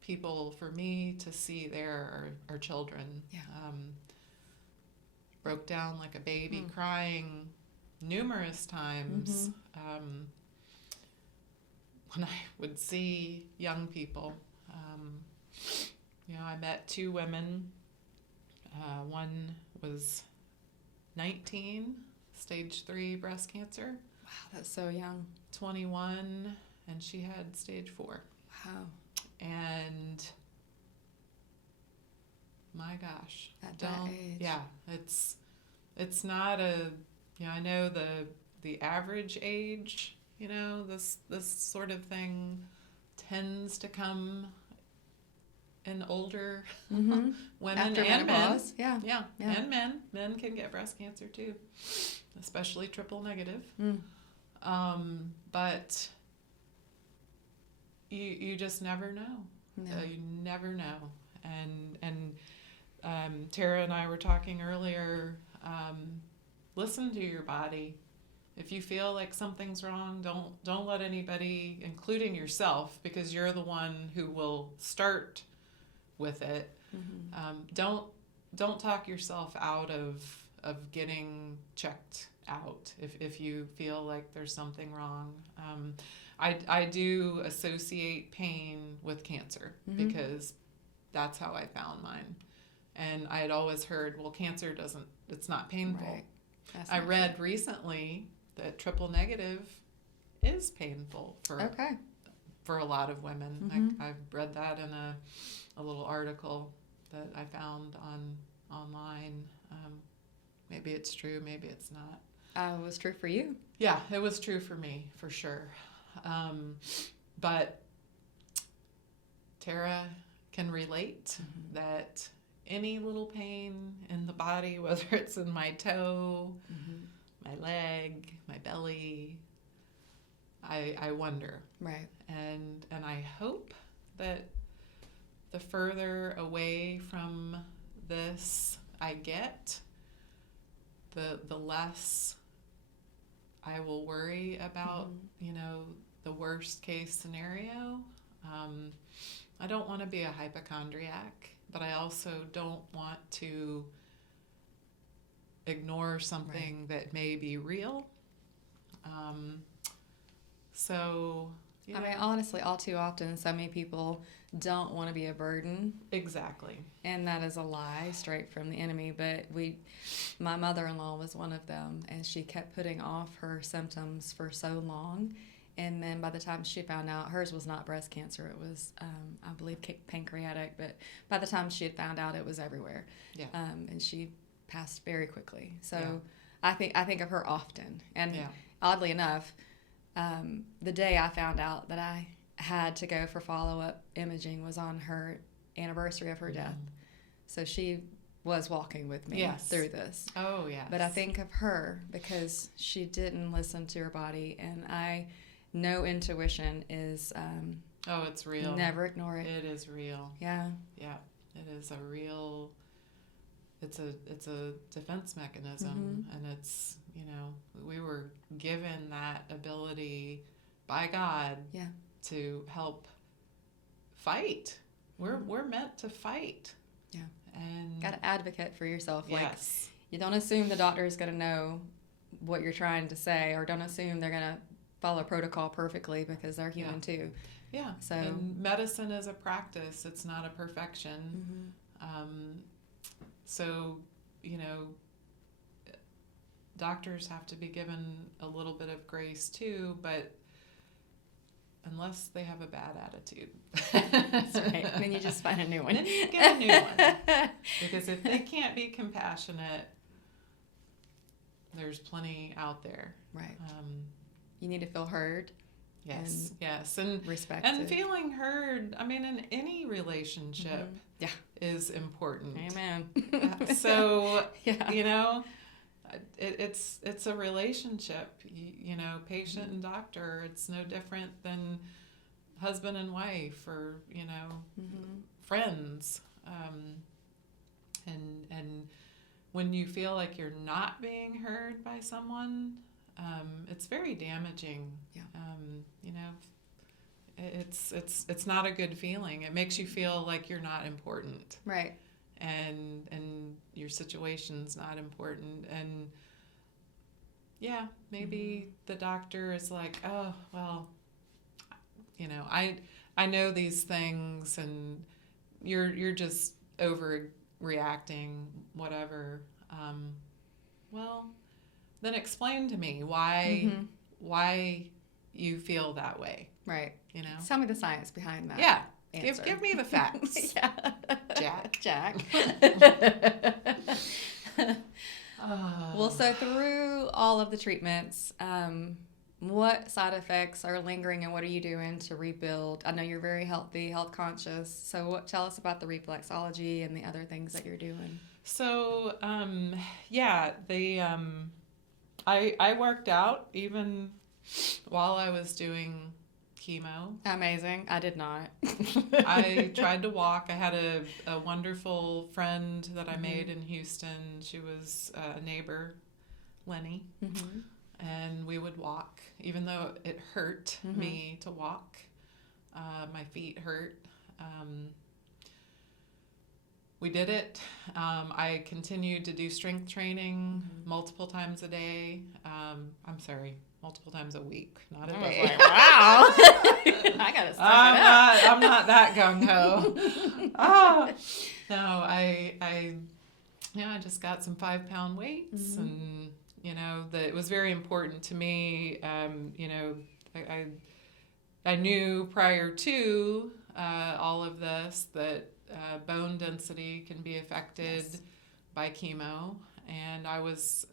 people for me to see there are children. Yeah. Broke down like a baby, crying numerous times when I would see young people. I met two women. One was 19, stage 3 breast cancer. Wow, that's so young. 21, and she had stage 4. Wow. And my gosh, At that age. Yeah, it's not a, I know the average age, this sort of thing tends to come in older women After and menopause. men. Yeah. And men can get breast cancer too, especially triple negative. But you just never know. No. You never know. And Tara and I were talking earlier, listen to your body. If you feel like something's wrong, don't let anybody, including yourself, because you're the one who will start with it. Don't talk yourself out of getting checked out if you feel like there's something wrong. I do associate pain with cancer because that's how I found mine. And I had always heard, well, cancer it's not painful. Right. I read recently that triple negative is painful for a lot of women. I've read that in a little article that I found online. Maybe it's true, maybe it's not. It was true for you. Yeah, it was true for me, for sure. But Tara can relate that any little pain in the body, whether it's in my toe, my leg, my belly, I wonder. Right. And I hope that the further away from this I get, the less I will worry about, the worst case scenario. I don't want to be a hypochondriac, but I also don't want to ignore something that may be real. I mean, honestly, all too often, so many people don't want to be a burden. Exactly. And that is a lie straight from the enemy. But my mother-in-law was one of them, and she kept putting off her symptoms for so long. And then by the time she found out, hers was not breast cancer, it was, I believe, pancreatic. But by the time she had found out, it was everywhere. Yeah. And she passed very quickly. So Yeah. I think of her often. And oddly enough, the day I found out that I had to go for follow-up imaging was on her anniversary of her death. So she was walking with me through this. Oh, yes. But I think of her because she didn't listen to her body, and I know intuition is it's real. Never ignore it. It is real. Yeah. Yeah. It is a real, it's a defense mechanism, and it's, we were given that ability by God to help fight. We're meant to fight. Yeah. And Got to advocate for yourself. yes. Like, you don't assume the doctor is going to know what you're trying to say, or don't assume they're going to follow protocol perfectly, because they're human too. Yeah. So, and medicine is a practice. It's not a perfection. So, you know, doctors have to be given a little bit of grace too, but unless they have a bad attitude. That's right. Then you just find a new one. Then you get a new one. Because if they can't be compassionate, there's plenty out there. Right. You need to feel heard. Yes, yes. And respected. And feeling heard, I mean, in any relationship is important. Amen. So, you know, it's a relationship, you know, patient and doctor. It's no different than husband and wife, or, you know, friends. And when you feel like you're not being heard by someone, it's very damaging. You know, it's not a good feeling. It makes you feel like you're not important. Right. And your situation's not important. And maybe the doctor is like, oh, well, you know, I know these things, and you're just overreacting, whatever. Well, then explain to me why you feel that way. Right. You know? Tell me the science behind that. Yeah. Answer. Give me the facts. Jack. Well, so through all of the treatments, what side effects are lingering, and what are you doing to rebuild? I know you're very healthy, health conscious. So tell us about the reflexology and the other things that you're doing. So, I worked out even while I was doing chemo. Amazing. I did not. I tried to walk. I had a wonderful friend that I made in Houston. She was a neighbor, Lenny, and we would walk, even though it hurt me to walk. My feet hurt. We did it. I continued to do strength training multiple times a day. Multiple times a week, not a day. Like, wow. I gotta stop I'm not that gung ho. No, I just got some 5-pound weights, and you know that it was very important to me. You know, I knew prior to all of this that bone density can be affected by chemo, and I was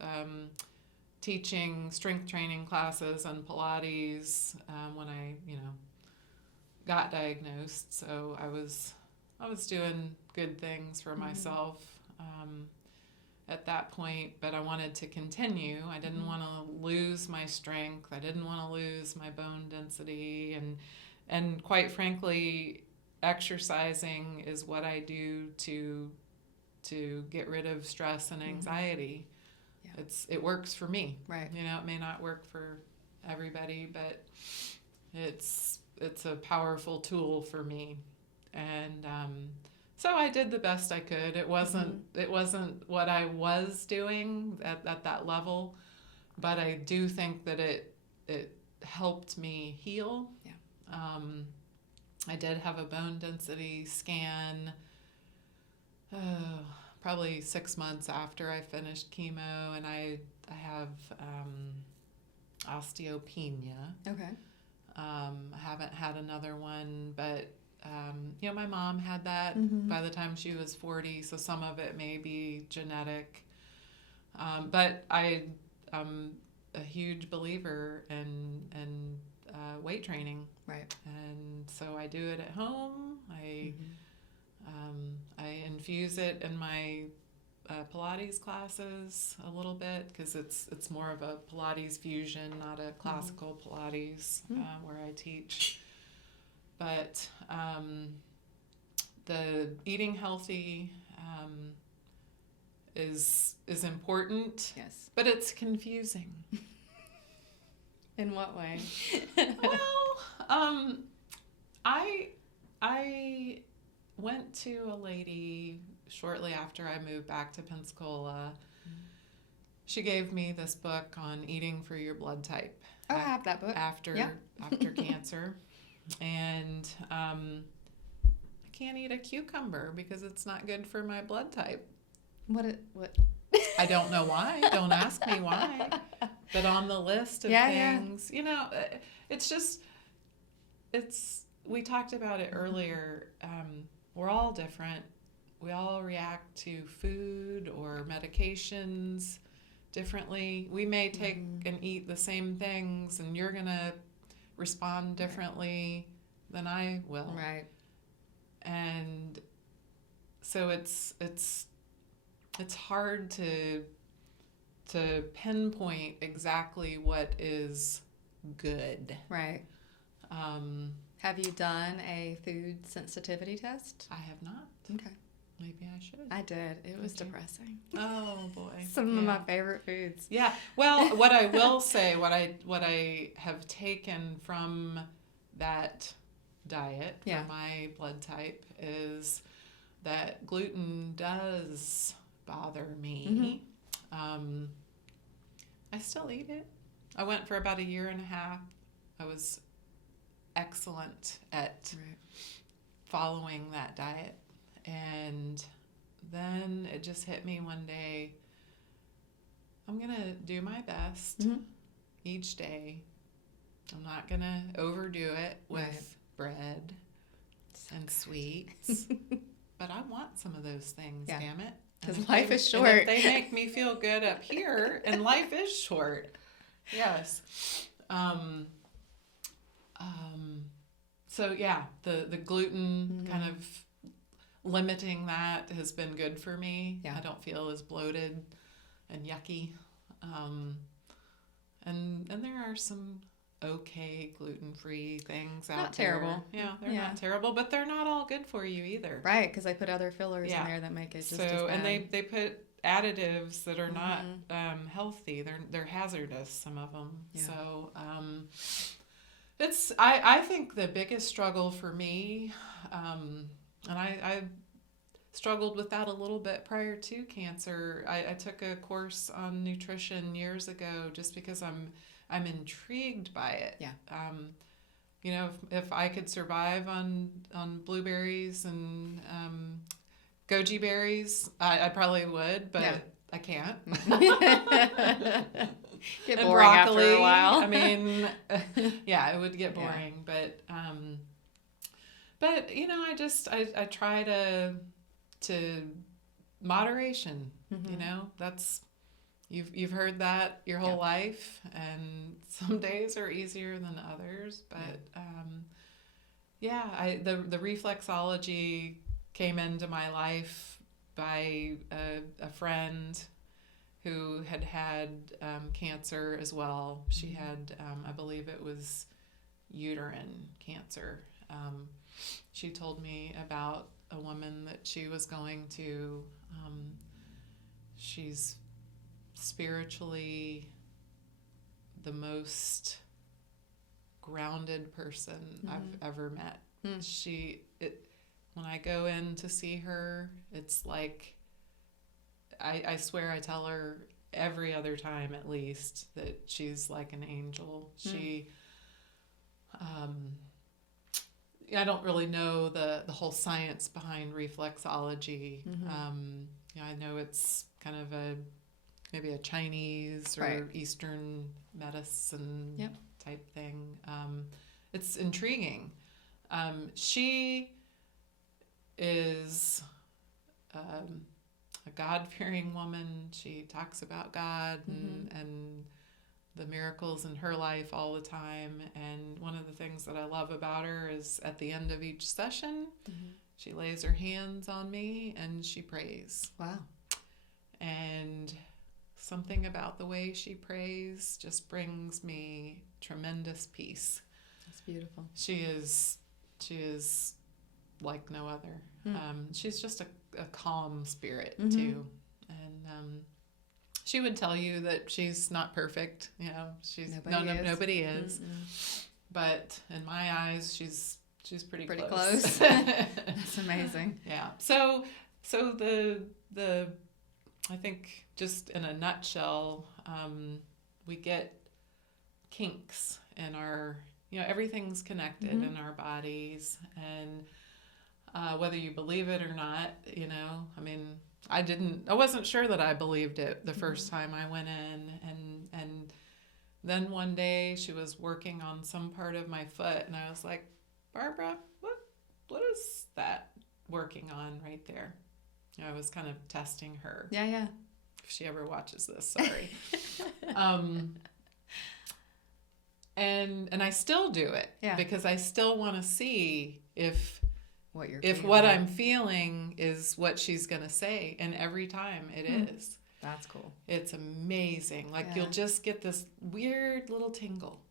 teaching strength training classes and Pilates when I, you know, got diagnosed. So I was doing good things for myself at that point, but I wanted to continue. I didn't want to lose my strength. I didn't want to lose my bone density, and quite frankly, exercising is what I do to get rid of stress and anxiety. It works for me. Right. You know, it may not work for everybody, but it's a powerful tool for me. And so I did the best I could. It wasn't what I was doing at that level, but I do think that it helped me heal. Yeah. I did have a bone density scan probably 6 months after I finished chemo, and I have osteopenia. Okay. I haven't had another one, but you know, my mom had that by the time she was 40, so some of it may be genetic. But I'm a huge believer in weight training. Right. And so I do it at home. I infuse it in my Pilates classes a little bit, because it's more of a Pilates fusion, not a classical Pilates where I teach. But the eating healthy is important. Yes. But it's confusing. In what way? Well, I went to a lady. shortly after I moved back to Pensacola, she gave me this book on eating for your blood type. Oh, I have that book. After cancer. And I can't eat a cucumber because it's not good for my blood type. What? I don't know why. Don't ask me why. But on the list of things, you know, we talked about it earlier. We're all different. We all react to food or medications differently. We may take and eat the same things, and you're going to respond differently than I will. Right. And so it's hard to pinpoint exactly what is good. Right. Have you done a food sensitivity test? I have not. Okay. Maybe I should. I did. It was depressing. Oh boy. Some of my favorite foods. Yeah. Well, what I will say, what I have taken from that diet for my blood type is that gluten does bother me. I still eat it. I went for about 1.5 years. I was excellent at following that diet. And then it just hit me one day. I'm going to do my best each day. I'm not going to overdo it with bread and sweets. But I want some of those things, damn it. Because life is short. And if they make me feel good up here, and life is short. Yes. So yeah, the gluten kind of limiting that has been good for me. I don't feel as bloated and yucky. And there are some okay gluten-free things out there. Not terrible. Yeah, they're not terrible, but they're not all good for you either. Right, because they put other fillers in there that make it just as bad. And they put additives that are not healthy. They're hazardous, some of them. Yeah. So I think the biggest struggle for me, and I struggled with that a little bit prior to cancer. I took a course on nutrition years ago just because I'm intrigued by it. Yeah. You know, if I could survive on blueberries and goji berries, I probably would, but I can't. Get boring broccoli, after a while. I mean, it would get boring, but you know, I try to moderation. You know, that's. You've heard that your whole life, and some days are easier than others. But the reflexology came into my life by a friend who had cancer as well. She had, I believe it was uterine cancer. She told me about a woman that she was going to. She's spiritually the most grounded person I've ever met. When I go in to see her, it's like I swear I tell her every other time at least that she's like an angel. She I don't really know the whole science behind reflexology. I know it's kind of maybe a Chinese or Eastern medicine type thing. It's intriguing. She is a God-fearing woman. She talks about God and the miracles in her life all the time. And one of the things that I love about her is at the end of each session, she lays her hands on me and she prays. Wow. And something about the way she prays just brings me tremendous peace. That's beautiful. She is like no other. She's just a calm spirit too. And she would tell you that she's not perfect. You know, nobody is. But in my eyes, she's pretty close. That's amazing. Yeah. So So I think just in a nutshell, we get kinks in our, everything's connected in our bodies, and whether you believe it or not, I mean, I wasn't sure that I believed it the first time I went in, and then one day she was working on some part of my foot, and I was like, Barbara, what is that working on right there? I was kind of testing her. Yeah. If she ever watches this, sorry. And I still do it because I still want to see if what I'm feeling is what she's going to say. And every time it is. That's cool. It's amazing. Like you'll just get this weird little tingle.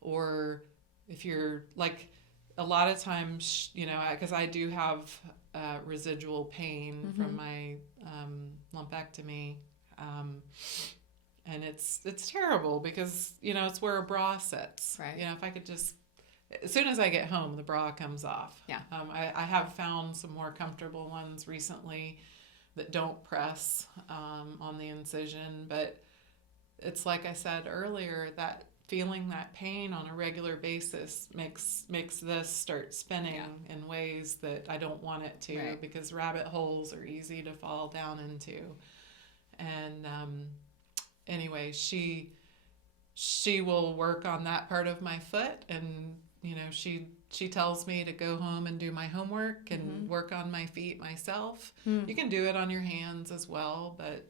Or if you're like, a lot of times, because I do have residual pain from my lumpectomy. And it's terrible because, it's where a bra sits. Right. If I could just, as soon as I get home, the bra comes off. Yeah. I have found some more comfortable ones recently that don't press on the incision. But it's like I said earlier, that feeling that pain on a regular basis makes this start spinning in ways that I don't want it to, because rabbit holes are easy to fall down into. And anyway, she will work on that part of my foot, and she tells me to go home and do my homework and work on my feet myself. You can do it on your hands as well, but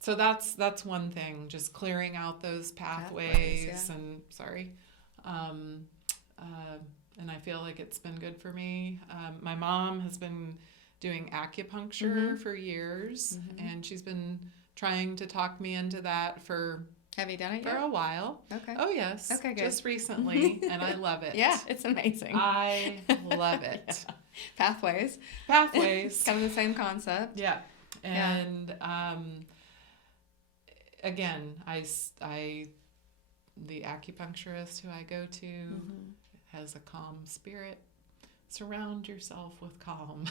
so that's one thing, just clearing out those pathways and and I feel like it's been good for me. My mom has been doing acupuncture for years, and she's been trying to talk me into that for Have you done it for yet? a while. Okay. Oh yes. Okay, good. Just recently, and I love it. Yeah, it's amazing. I love it. Pathways. Pathways. Kind of the same concept. Yeah. And again, the acupuncturist who I go to has a calm spirit. Surround yourself with calm.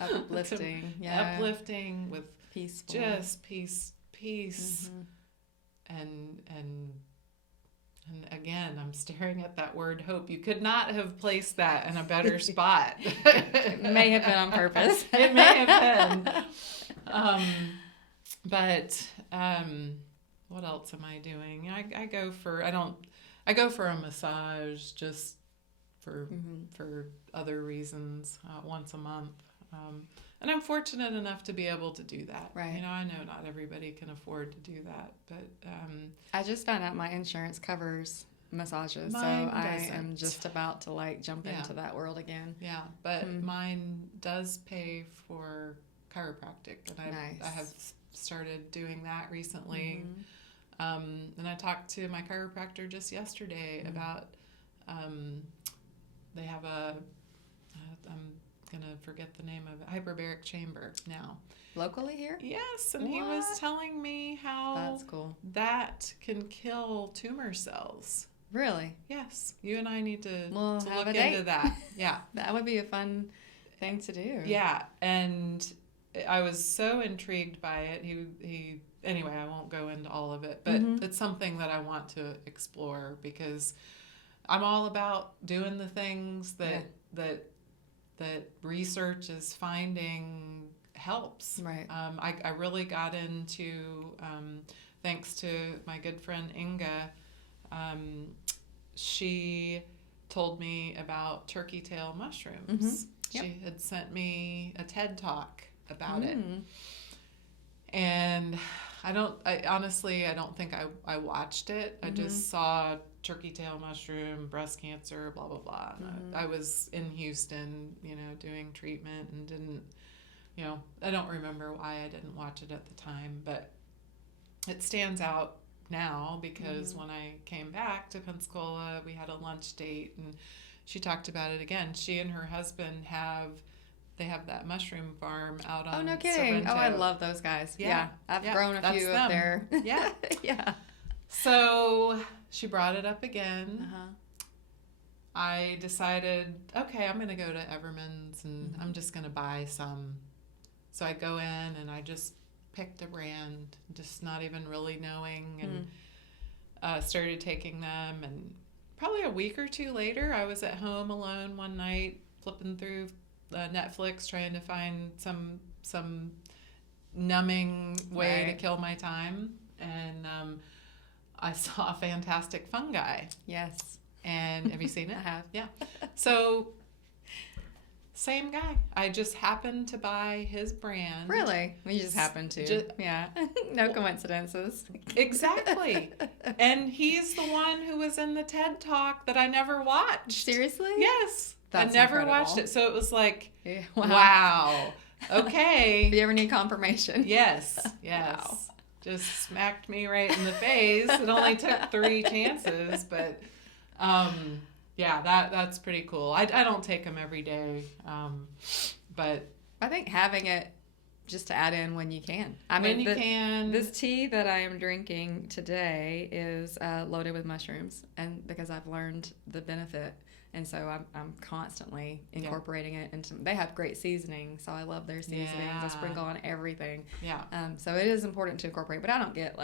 Uplifting. Yeah. Uplifting with peaceful. Just peace. And again, I'm staring at that word hope. You could not have placed that in a better spot. It may have been on purpose. It may have been. But what else am I doing? I go for a massage just for other reasons once a month. And I'm fortunate enough to be able to do that. Right. I know not everybody can afford to do that, but I just found out my insurance covers massages, so Mine I doesn't. am just about to jump into that world again. yeah, but mine does pay for chiropractic, and Nice. I have started doing that recently. And I talked to my chiropractor just yesterday about they have I'm gonna forget the name of it, hyperbaric chamber now. Locally here? Yes, and he was telling me how That's cool. that can kill tumor cells. Really? Yes, you and I need to We'll to have look a date. into that. Yeah. That would be a fun thing to do. Yeah, and I was so intrigued by it. He anyway, I won't go into all of it, but it's something that I want to explore because I'm all about doing the things that research is finding helps. Right. I really got into thanks to my good friend Inga. She told me about turkey tail mushrooms. Yep. She had sent me a TED talk about it. And I honestly don't think I watched it. I just saw turkey tail mushroom, breast cancer, blah, blah, blah. I was in Houston, doing treatment and didn't, I don't remember why I didn't watch it at the time, but it stands out now because when I came back to Pensacola, we had a lunch date and she talked about it again. She and her husband have that mushroom farm out on Oh, no kidding. Sorrento. Oh, I love those guys. Yeah. I've Yeah, grown a that's few them. of their. Yeah. Yeah. So she brought it up again. I decided, okay, I'm going to go to Everman's and I'm just going to buy some. So I go in and I just picked a brand, just not even really knowing, and started taking them. And probably a week or two later, I was at home alone one night, flipping through Netflix, trying to find some numbing way to kill my time. And I saw Fantastic Fungi. Yes. And have you seen it? I have. Yeah. So, same guy. I just happened to buy his brand. Really? You just happened to. Yeah. No coincidences. Exactly. And he's the one who was in the TED Talk that I never watched. Seriously? Yes. That's I never incredible. watched it. So it was like, Yeah. wow. Okay. If you ever need confirmation. Yes. Wow. Just smacked me right in the face. It only took 3 chances, but yeah, that's pretty cool. I don't take them every day, but I think having it just to add in when you can. Can. This tea that I am drinking today is loaded with mushrooms, and because I've learned the benefit. And so I'm constantly incorporating it into. They have great seasoning, so I love their seasonings. I sprinkle on everything. Yeah. So it is important to incorporate, but I don't get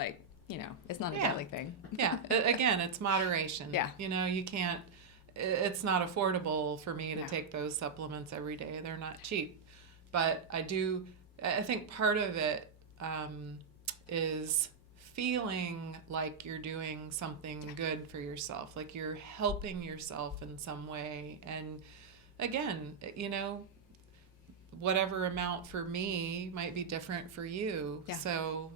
it's not a daily thing. Yeah. Again, it's moderation. Yeah. You can't. It's not affordable for me to take those supplements every day. They're not cheap, but I do. I think part of it is feeling like you're doing something good for yourself, like you're helping yourself in some way. And again, whatever amount for me might be different for you. Yeah. So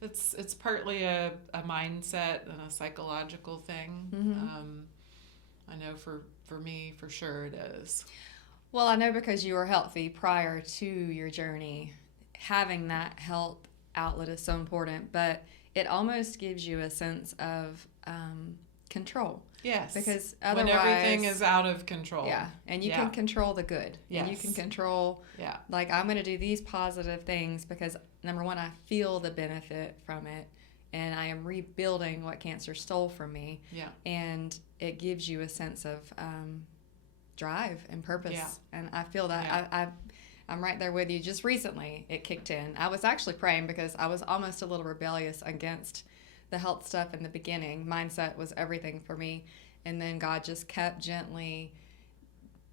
it's partly a mindset and a psychological thing. Mm-hmm. I know for me, for sure it is. Well, I know because you were healthy prior to your journey, having that health outlet is so important, but it almost gives you a sense of control. Yes. Because otherwise, when everything is out of control. Yeah. And you can control the good. Yes. And you can control, like, I'm going to do these positive things because, number one, I feel the benefit from it, and I am rebuilding what cancer stole from me. Yeah. And it gives you a sense of drive and purpose. Yeah. And I feel that I'm right there with you. Just recently, it kicked in. I was actually praying because I was almost a little rebellious against the health stuff in the beginning. Mindset was everything for me. And then God just kept gently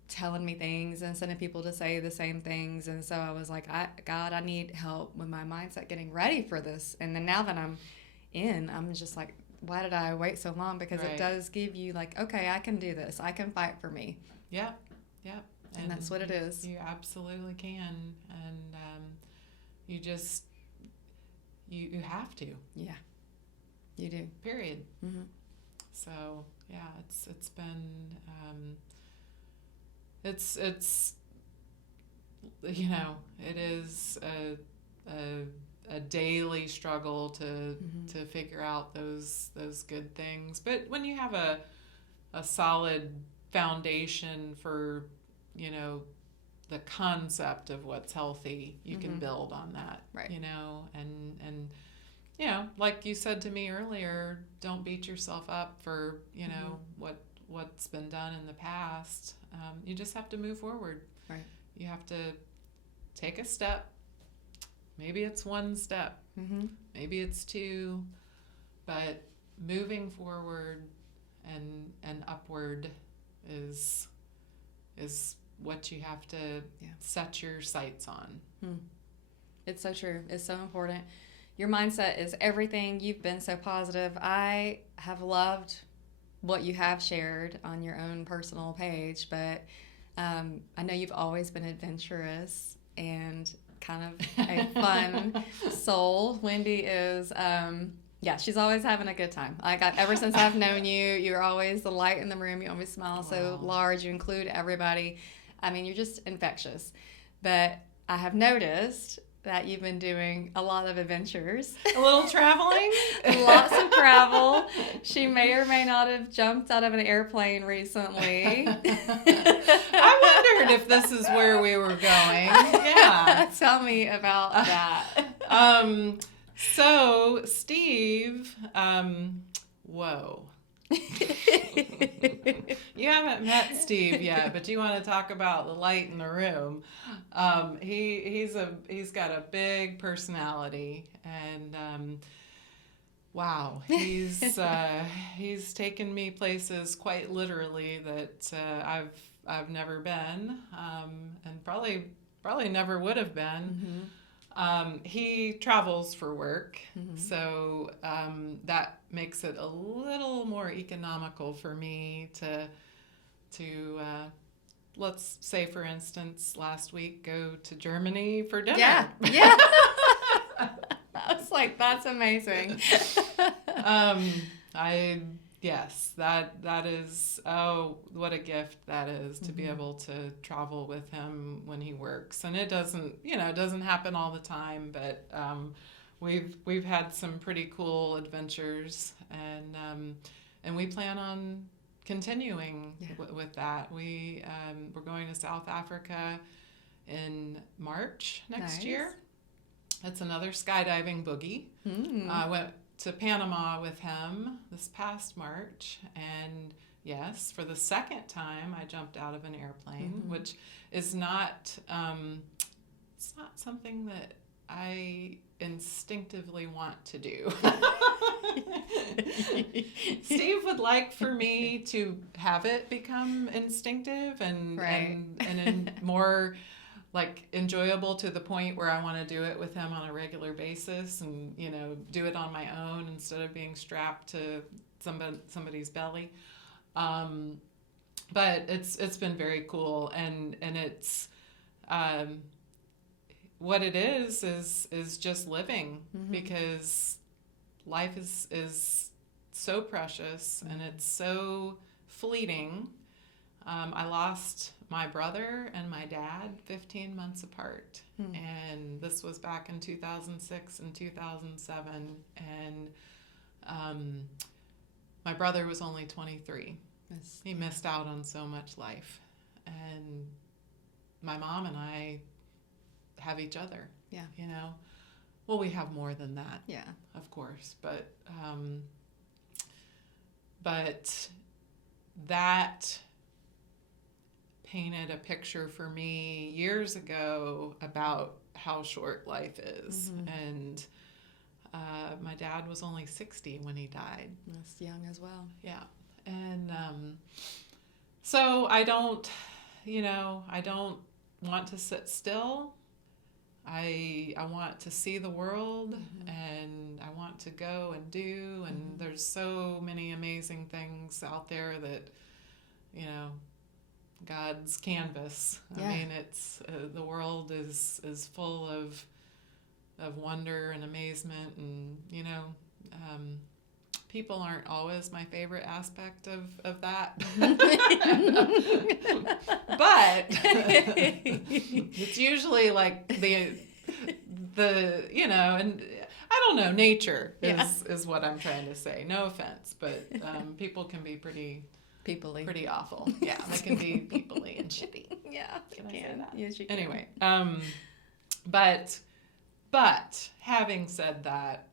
telling me things and sending people to say the same things. And so I was like, God, I need help with my mindset getting ready for this. And then now that I'm in, I'm just like, why did I wait so long? Because it does give you like, okay, I can do this. I can fight for me. Yeah, yeah. And that's what it is. You absolutely can. And you just, you have to. Yeah, you do. Period. Mm-hmm. So, yeah, it's been, it's it is a daily struggle to figure out those good things. But when you have a solid foundation for the concept of what's healthy, you can build on that, right? And like you said to me earlier, don't beat yourself up for what's been done in the past. You just have to move forward. Right. You have to take a step. Maybe it's 1 step. Mm-hmm. Maybe it's 2, but moving forward and upward is what you have to set your sights on. It's so true. It's so important. Your mindset is everything. You've been so positive. I have loved what you have shared on your own personal page, but I know you've always been adventurous and kind of a fun soul. Wendy is she's always having a good time. Ever since I've known you, you're always the light in the room. You always smile so large. You include everybody. I mean, you're just infectious. But I have noticed that you've been doing a lot of adventures. A little traveling? Lots of travel. She may or may not have jumped out of an airplane recently. I wondered if this is where we were going. Yeah. Tell me about that. So, Steve, whoa. You haven't met Steve yet, but you want to talk about the light in the room. He's got a big personality, and wow, he's taken me places quite literally that I've never been, and probably never would have been. He travels for work, so that makes it a little more economical for me to let's say, for instance, last week go to Germany for dinner. Yeah. I was like, that's amazing. Yes, that is, oh, what a gift that is to be able to travel with him when he works. And it doesn't happen all the time, but we've had some pretty cool adventures, and we plan on continuing with that. We're going to South Africa in March next year. It's another skydiving boogie. I went to Panama with him this past March, and yes, for the second time I jumped out of an airplane, which is not it's not something that I instinctively want to do. Steve would like for me to have it become instinctive and more like enjoyable to the point where I want to do it with him on a regular basis, and do it on my own instead of being strapped to somebody's belly. But it's been very cool, and it's what it is just living, because life is so precious and it's so fleeting. I lost my brother and my dad 15 months apart, and this was back in 2006 and 2007, and my brother was only 23. He missed out on so much life, and my mom and I have each other. Well, we have more than that, of course, but that painted a picture for me years ago about how short life is. And my dad was only 60 when he died. That's young as well. Yeah. And so I don't want to sit still. I want to see the world, and I want to go and do, and there's so many amazing things out there that, God's canvas. I mean, it's the world is full of wonder and amazement, and people aren't always my favorite aspect of that. But it's usually like the and I don't know, nature is what I'm trying to say. No offense, but people can be pretty awful. Yeah, they can be people-y and shitty. Yeah, can I say that? Yes, you can. Anyway, but having said that,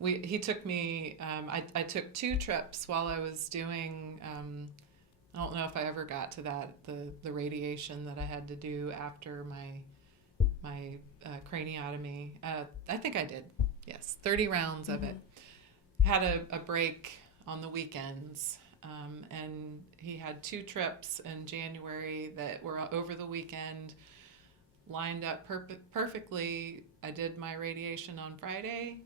he took me. I took 2 trips while I was doing. I don't know if I ever got to that, the radiation that I had to do after my craniotomy. I think I did. Yes, 30 rounds of it. Had a break on the weekends. And he had 2 trips in January that were over the weekend, lined up perfectly. I did my radiation on Friday,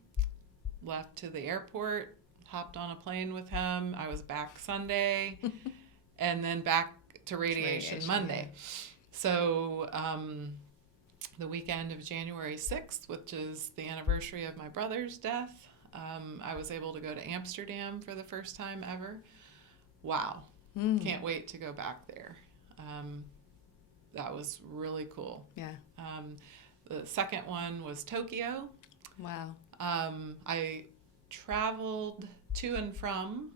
left to the airport, hopped on a plane with him. I was back Sunday, and then back to radiation Monday. So the weekend of January 6th, which is the anniversary of my brother's death, I was able to go to Amsterdam for the first time ever. Wow. Can't wait to go back there. That was really cool. Yeah. The second one was Tokyo. Wow. I traveled to and from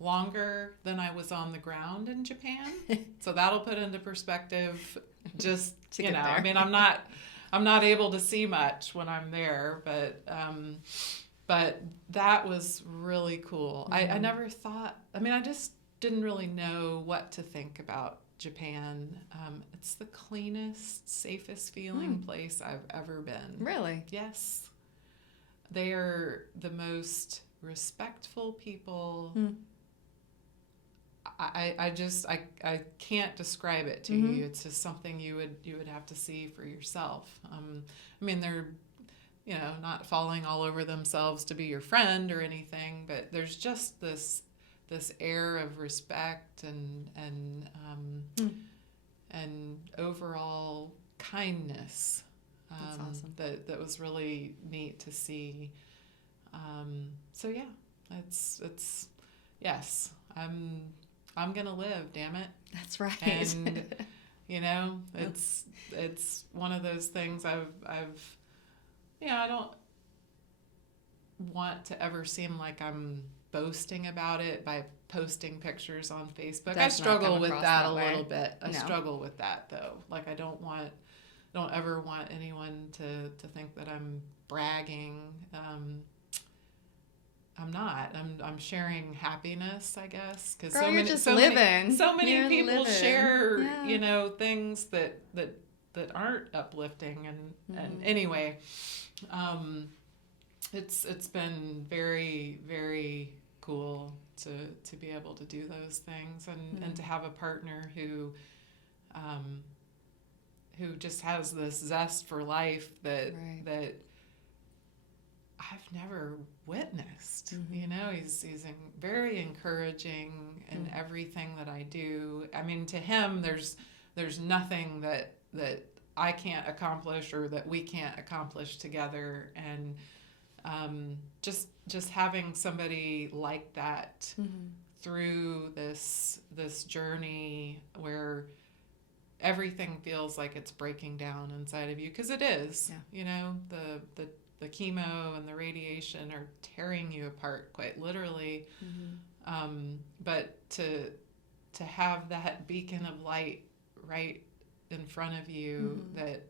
longer than I was on the ground in Japan. So that'll put into perspective just, I mean, I'm not able to see much when I'm there, but But that was really cool. I never thought, I just didn't really know what to think about Japan. It's the cleanest, safest feeling place I've ever been. Really? Yes. They are the most respectful people. I can't describe it to you. It's just something you would have to see for yourself. They're, not falling all over themselves to be your friend or anything, but there's just this air of respect and overall kindness. That's awesome. That was really neat to see. So yeah, it's yes, I'm gonna live, damn it. That's right. And it's one of those things I don't want to ever seem like I'm boasting about it by posting pictures on Facebook. I struggle with that a little bit. I struggle with that though. Like I don't ever want anyone to think that I'm bragging. I'm not. I'm sharing happiness, I guess, because so many people share, things that aren't uplifting, and anyway, it's been very, very cool to be able to do those things and to have a partner who just has this zest for life that I've never witnessed. He's very encouraging in everything that I do. To him, there's nothing that I can't accomplish or that we can't accomplish together. And just having somebody like that through this journey where everything feels like it's breaking down inside of you, because it is. The chemo and the radiation are tearing you apart, quite literally. But to have that beacon of light right in front of you that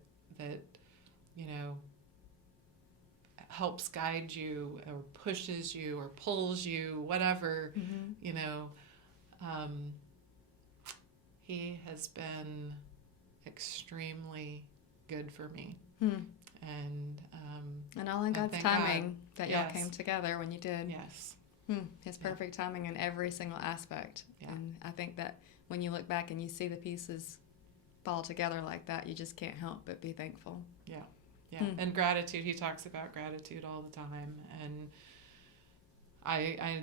helps guide you or pushes you or pulls you, whatever, he has been extremely good for me. And all in God's timing that y'all came together when you did. Yes. His perfect timing in every single aspect. Yeah. And I think that when you look back and you see the pieces fall together like that, you just can't help but be thankful. Yeah. And gratitude. He talks about gratitude all the time. And I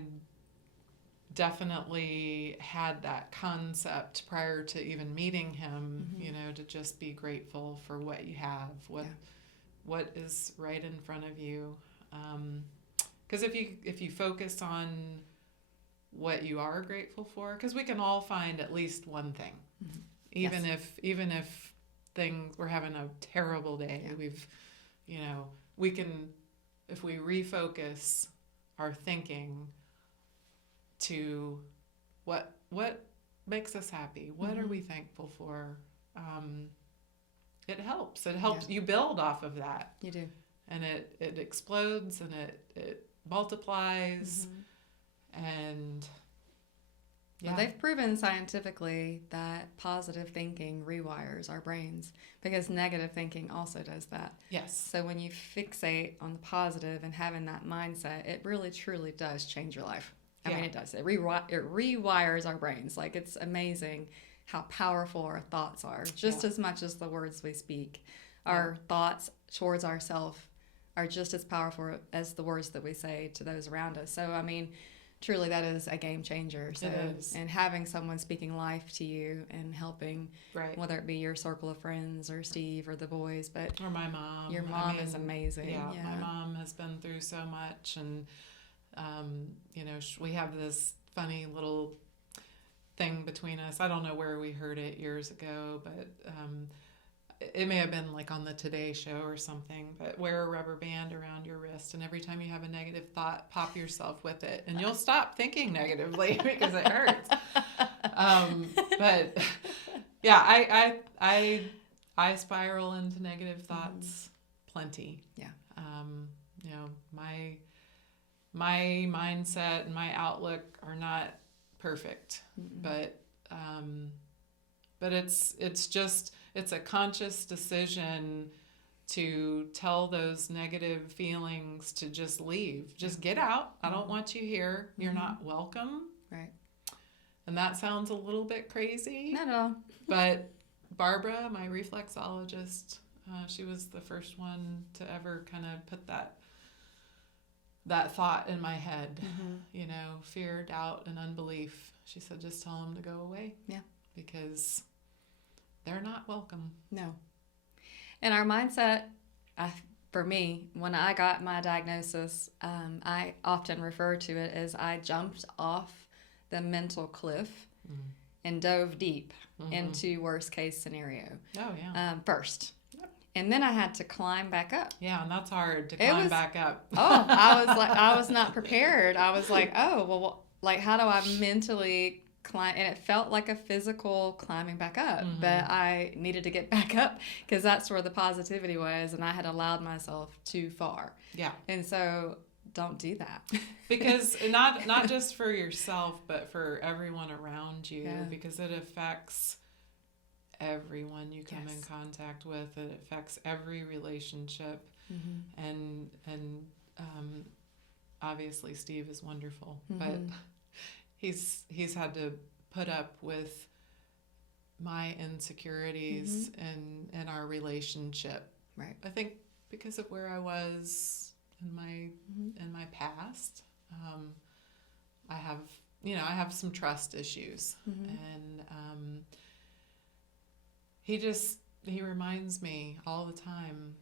definitely had that concept prior to even meeting him, to just be grateful for what you have, what is right in front of you. Because if you focus on what you are grateful for, because we can all find at least one thing, even if we're having a terrible day, we can, if we refocus our thinking to what makes us happy, what are we thankful for, it helps. You build off of that. You do. And it explodes and it multiplies. And Well, they've proven scientifically that positive thinking rewires our brains, because negative thinking also does that. Yes. So when you fixate on the positive and having that mindset, it really truly does change your life. It does. It rewires our brains. Like, it's amazing how powerful our thoughts are, just as much as the words we speak. Our thoughts towards ourselves are just as powerful as the words that we say to those around us. So, truly that is a game changer. So, it is. And having someone speaking life to you and helping, whether it be your circle of friends or Steve or the boys, or my mom. Your mom is amazing. Yeah, my mom has been through so much, and we have this funny little thing between us. I don't know where we heard it years ago, but it may have been like on the Today Show or something, but wear a rubber band around your wrist, and every time you have a negative thought, pop yourself with it, and you'll stop thinking negatively because it hurts. But yeah, I spiral into negative thoughts plenty. Yeah. my mindset and my outlook are not perfect, but it's a conscious decision to tell those negative feelings to just leave. Just get out. I don't want you here. You're not welcome. Right. And that sounds a little bit crazy. Not at all. But Barbara, my reflexologist, she was the first one to ever kind of put that thought in my head, fear, doubt, and unbelief. She said, just tell them to go away. Yeah. Because they're not welcome. No. And our mindset, for me, when I got my diagnosis, I often refer to it as I jumped off the mental cliff and dove deep into worst case scenario. Oh, yeah. First. And then I had to climb back up. Yeah, and that's hard to climb back up. Oh, I was not prepared. I was like, oh, well, like, how do I mentally climb? And it felt like a physical climbing back up, but I needed to get back up because that's where the positivity was, and I had allowed myself too far. Yeah. And so don't do that. Because not just for yourself, but for everyone around you, because it affects everyone you come in contact with. It affects every relationship, and obviously Steve is wonderful, but he's had to put up with my insecurities in our relationship. Right. I think because of where I was in my past, I have some trust issues, and he reminds me all the time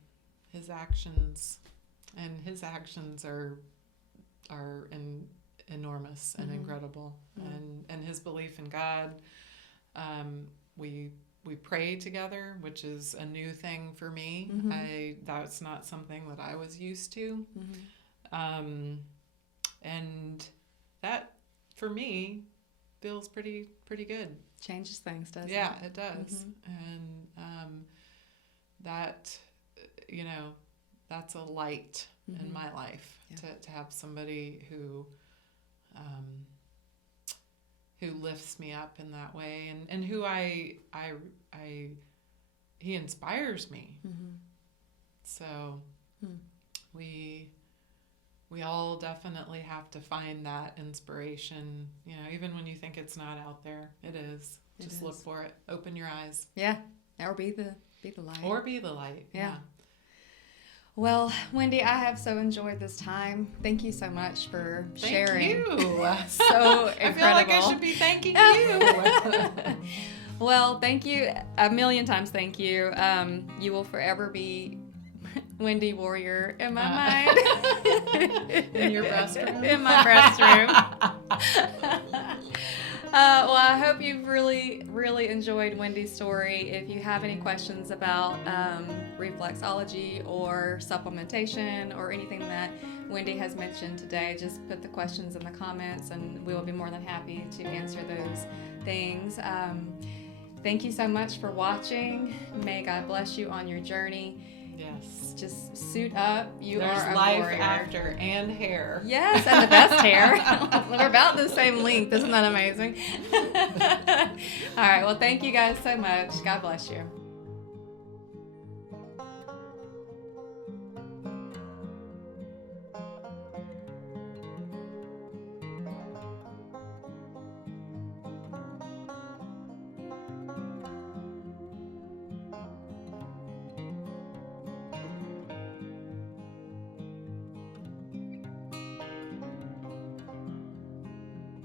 his actions are enormous and incredible, and his belief in God. We pray together, which is a new thing for me. That's not something that I was used to, and that for me feels pretty good. Changes things, doesn't it? Yeah, it does. And that, that's a light in my life, to have somebody who lifts me up in that way, and who he inspires me. So we all definitely have to find that inspiration, even when you think it's not out there. It is. Just look for it. Open your eyes. Yeah. Or be the light. Or be the light. Yeah. Well, Wendy, I have so enjoyed this time. Thank you so much for sharing. Thank you. So incredible. I feel like I should be thanking you. Well, thank you a million times. Thank you. You will forever be Wendy Warrior in my mind. In your breast room? In my breast room. Well, I hope you've really, really enjoyed Wendy's story. If you have any questions about reflexology or supplementation or anything that Wendy has mentioned today, just put the questions in the comments and we will be more than happy to answer those things. Thank you so much for watching. May God bless you on your journey. Yes. Just suit up. There's are a life warrior. After and hair. Yes, and the best hair. We're about the same length. Isn't that amazing? All right. Well, thank you guys so much. God bless you.